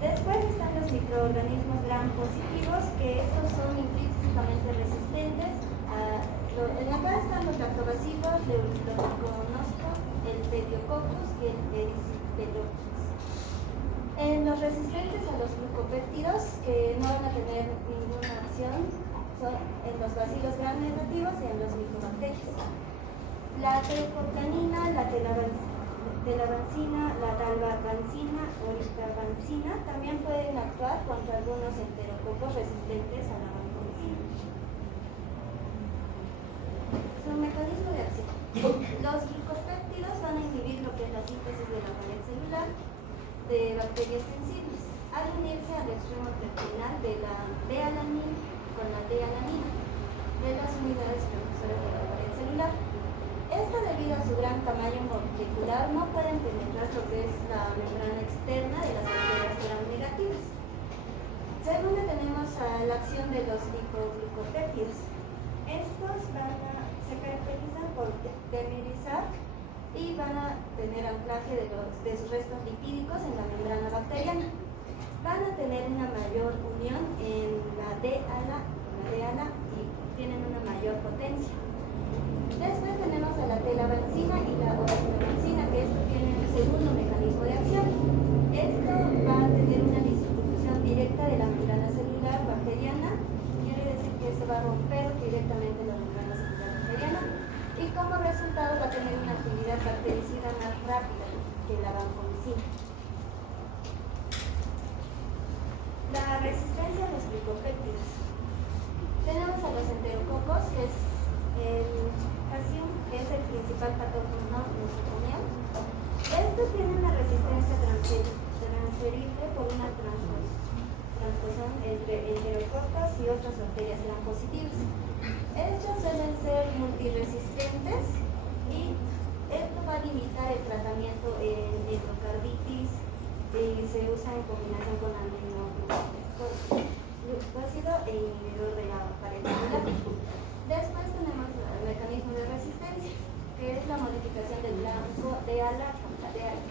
Después están los microorganismos gram positivos, que estos son intrínsecamente resistentes a... acá están los lactobacilos, Leuconosto, el Pediococcus y el Erysipelococcus. Los resistentes a los glucopéptidos, que no van a tener ninguna acción, son en los bacilos gram negativos y en los micobacterios. La teicoplanin, la telavancina, la dalbavancina o rifampancina también pueden actuar contra algunos enterococos resistentes a la vancomicina. Su mecanismo de acción. Los glucopéptidos van a inhibir lo que es la síntesis de la pared celular de bacterias sensibles al unirse al extremo terminal de la D-alanina con la D-alanina de las unidades prepulsoras de la pared celular. Esta, debido a su gran tamaño molecular, no pueden penetrar lo que es la membrana externa de las bacterias gram negativas. Segundo, tenemos a la acción de los lipoglucopéptidos. Estos se caracterizan por dimerizar y van a tener anclaje de sus restos lipídicos en la membrana bacteriana. Van a tener una mayor unión en la D-ala y tienen una mayor potencia. Después tenemos a la telavancina y la oritovancina, que esto tiene un segundo mecanismo de acción. Esto va a tener una distribución directa de la membrana celular bacteriana, quiere decir que se va a romper directamente la membrana celular bacteriana, y como resultado va a tener una actividad bactericida más rápida que la vancomicina. La resistencia a los glucopéptidos. Tenemos a los enterococos, que es el Fusarium, que es el principal patógeno nosocomial. Estos tienen una resistencia transferible por una transposición entre enterococos y otras bacterias gram positivas. Estos suelen ser multiresistentes y esto va a limitar el tratamiento en endocarditis y se usa en combinación con aminoglucósido e inhibidor de la pared celular. Después tenemos el mecanismo de resistencia, que es la modificación del blanco de ala con la de ala,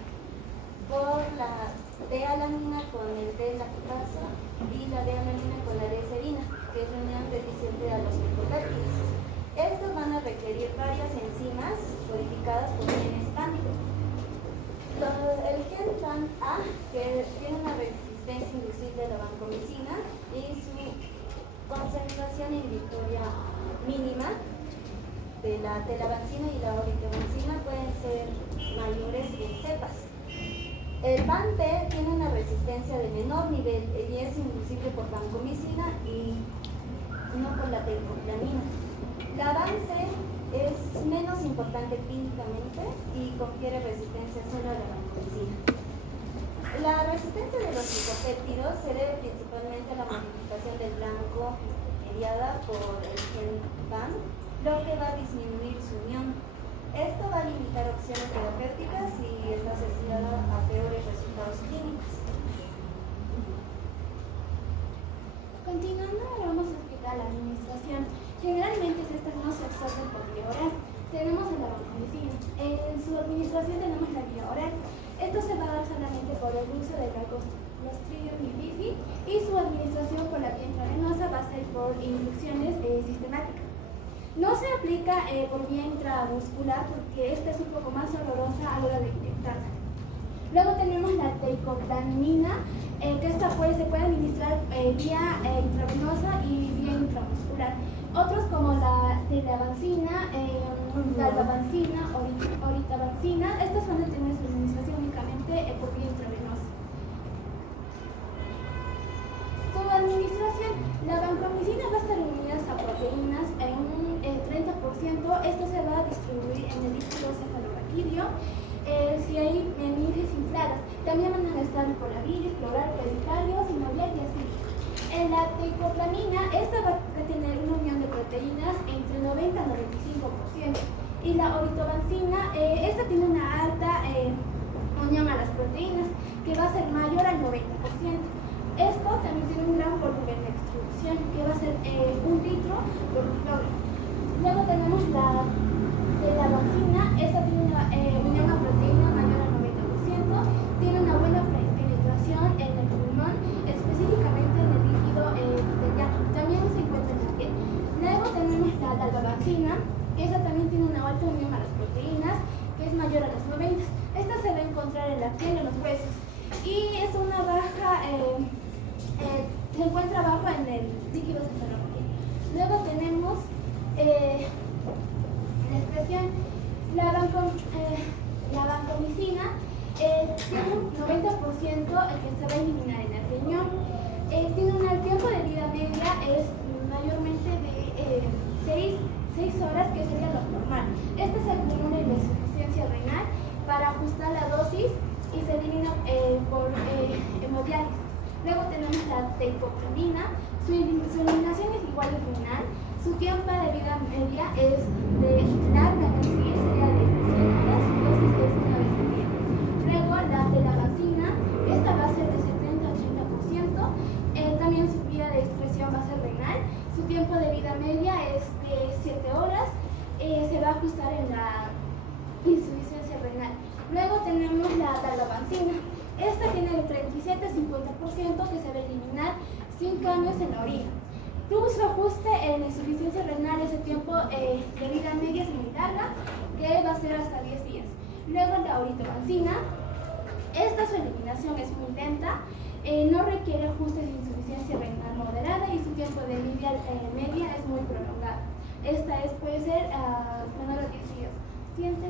por la D-alanina con el D-lactasa y la D-alanina con la D-serina, que es la unión deficiente a los glucopéptidos. Estos van a requerir varias enzimas codificadas por genes PAN. El gen PAN-A, que tiene una resistencia inducible a la vancomicina y su concentración inhibitoria mínima de la telavancina y la oritovancina pueden ser mayores en cepas. El PAN-B tiene una resistencia de menor nivel y es inducible por vancomicina y no por la teicoplanin. La VAN-C es menos importante clínicamente y confiere resistencia solo a la vancomicina. La resistencia de los glucopéptidos se debe principalmente a la modificación del blanco mediada por el gen PAN, lo que va a disminuir su unión. Esto va a limitar opciones terapéuticas y está asociada a peores resultados clínicos. Continuando, ahora vamos a explicar la administración. Generalmente estas no se absorben por vía oral. Tenemos la vancomicina. En su administración tenemos la vía oral. Esto se va a dar solamente por el uso del Clostridium difficile y su administración por la vía intravenosa va a ser por inyecciones sistemáticas. No se aplica por vía intramuscular porque esta es un poco más olorosa a la hora de inyectarla. Luego tenemos la teicoplanin, que esta se puede administrar vía intravenosa y vía intramuscular. Otros como la telavancina, dalbavancina, oritovancina, estas van a tener su administración únicamente por vía intravenosa. Su administración, la vancomicina va a estar unida a proteínas en un 30%. Esto se va a distribuir en el líquido cefalorraquídeo. Si hay meninges infladas, también van a estar por la bilis, pleural, pericardio, sinovial y así. En la teicoplanin, esta va a tener una unión de proteínas entre 90 y 95%. Y la oritovancina, esta tiene una alta unión a las proteínas, que va a ser mayor al 90%. Esto también tiene un gran volumen extra. distribución, que va a ser 1 litro por kilogramo. Luego tenemos la vacina. Esta tiene una unión a proteína mayor al 90%, tiene una buena penetración en el pulmón, específicamente en el líquido epitelial. También se encuentra en la piel. Luego tenemos la dalbavancina, que esa también tiene una alta unión a las proteínas, que es mayor a las 90. Esta se va a encontrar en la piel, en los huesos, y es una baja, se encuentra bajo en el líquido cefalorraquídeo. Luego tenemos la expresión, la vancomicina, tiene un 90% que se va a eliminar en el riñón. Tiene un tiempo de vida media, es mayormente de 6 horas, que sería lo normal. Este se acumula en la insuficiencia renal para ajustar la dosis y se elimina por hemodiálisis. Luego tenemos la teicoplamina. Su eliminación es igual al renal. Su tiempo de vida media es de larga, sería de 100 horas, su dosis es una vez al día. Luego la telavancina, esta va a ser de 70-80%. También su vía de expresión va a ser renal. Su tiempo de vida media es de 7 horas. Se va a ajustar en la insuficiencia renal. Luego tenemos la dalbavancina. Esta tiene el 37-50% que se va a eliminar sin cambios en la orina. Su ajuste en la insuficiencia renal, ese tiempo de vida media es muy larga, que va a ser hasta 10 días. Luego la oritavancina. Esta su eliminación es muy lenta, no requiere ajustes de insuficiencia renal moderada y su tiempo de vida media es muy prolongado. Esta puede ser menor a 10 días. ¿Siguiente?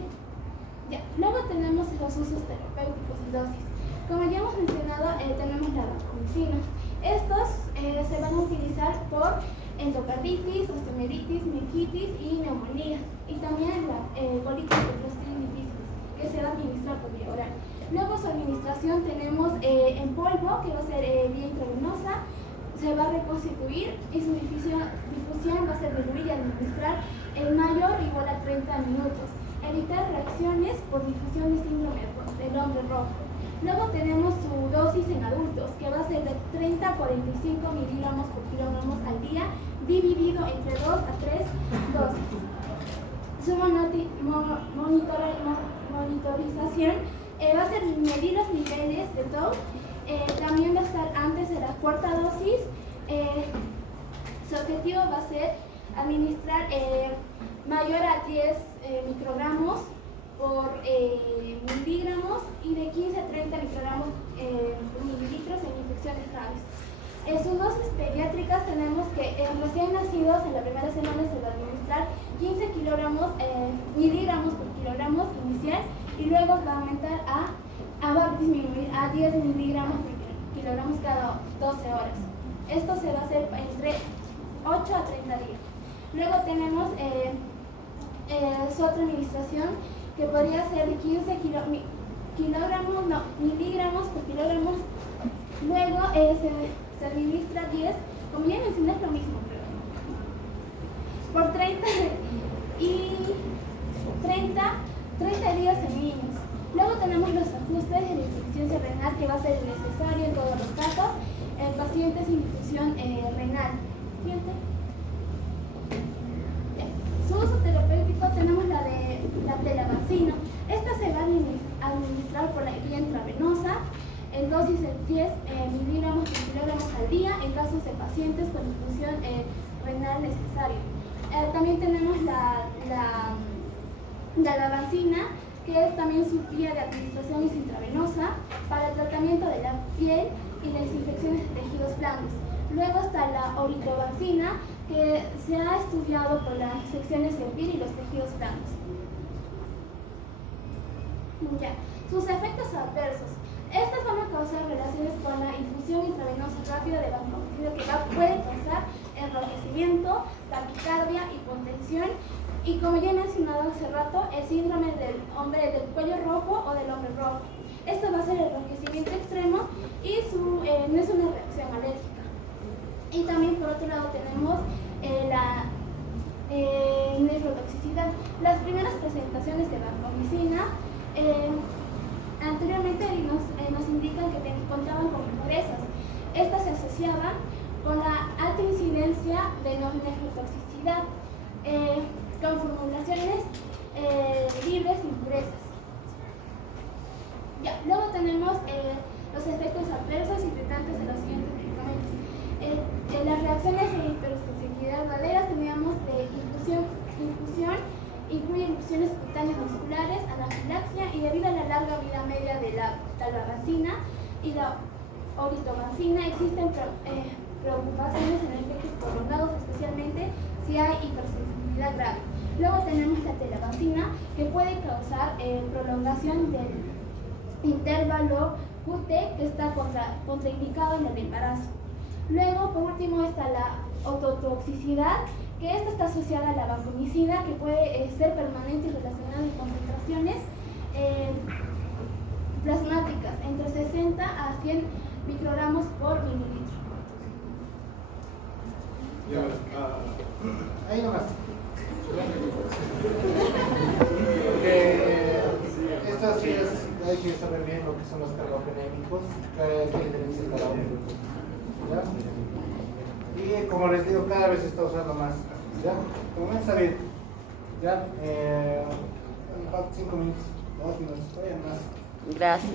Ya. Luego tenemos los usos terapéuticos y dosis. Como ya hemos mencionado, tenemos la vancomicina. Estos se van a utilizar por endocarditis, osteomielitis, meningitis y neumonía. Y también la colitis de Clostridium difficile, que se va a administrar por vía oral. Luego su administración tenemos en polvo, que va a ser vía intravenosa, se va a reconstituir y su difusión va a ser diluir y administrar en mayor o igual a 30 minutos. Evitar reacciones por difusión de síndrome del hombre rojo. Luego tenemos su dosis en adultos, que va a ser de 30 a 45 miligramos por kilogramos al día, dividido entre 2 a 3 dosis. Su monitorización va a ser medir los niveles de TOC. También va a estar antes de la cuarta dosis. Su objetivo va a ser administrar mayor a 10 microgramos por miligramos y de 15 a 30 microgramos por mililitros en infecciones graves. En sus dosis pediátricas tenemos que en recién nacidos en la primera semana se va a administrar 15 miligramos por kilogramos inicial y luego va a aumentar va a disminuir a 10 miligramos por kilogramos cada 12 horas. Esto se va a hacer entre 8 a 30 días. Luego tenemos su otra administración, que podría ser de 15 miligramos por kilogramos. Luego se administra 10, como ya mencioné, es lo mismo, por 30 días en niños. Luego tenemos los ajustes de la insuficiencia renal, que va a ser necesario en todos los casos en pacientes sin difusión renal. Siguiente. Su uso terapéutico tenemos la telavancina. Esta se va a administrar por la vía intravenosa en dosis de 10 miligramos por kilogramos al día en casos de pacientes con difusión renal necesaria. También tenemos la dalbavancina, que es también su vía de administración es intravenosa para el tratamiento de la piel y las infecciones de tejidos blandos. Luego está la oritavancina, que se ha estudiado por las infecciones en piel y los tejidos blandos. Ya. Sus efectos adversos. Estas van a causar relaciones con la infusión intravenosa rápida de vancomicina, que puede causar enrojecimiento, taquicardia, hipotensión y, como ya he mencionado hace rato, el síndrome del cuello rojo o del hombre rojo. Esto va a ser el enrojecimiento extremo y no es una reacción alérgica. Y también, por otro lado, tenemos la nefrotoxicidad. Las primeras presentaciones de vancomicina anteriormente nos indican que contaban con impurezas. Estas se asociaban con la alta incidencia de no nefrotoxicidad, con formulaciones libres de impurezas. Ya, luego tenemos los efectos adversos irritantes de los siguientes medicamentos. En las reacciones de hipersensibilidad verdaderas teníamos de infusión, incluye erupciones cutáneas musculares, anafilaxia, y debido a la larga vida media de la talbacina y la oritobacina existen preocupaciones en efectos prolongados, especialmente si hay hipersensibilidad grave. Luego tenemos la telabacina, que puede causar prolongación del intervalo QT, que está contraindicado en el embarazo. Luego, por último, está la ototoxicidad, que esta está asociada a la vancomicina, que puede ser permanente y relacionada en concentraciones plasmáticas entre 60 a 100 microgramos por mililitro. Ahí nomás. Esto sí es, hay que saber bien lo que son los carbapenémicos, qué diferencia cada uno. ¿Ya? Y como les digo, cada vez se está usando más. ¿Ya? Como está bien. ¿Ya? 5 minutos, 2 minutos, todavía más. Gracias.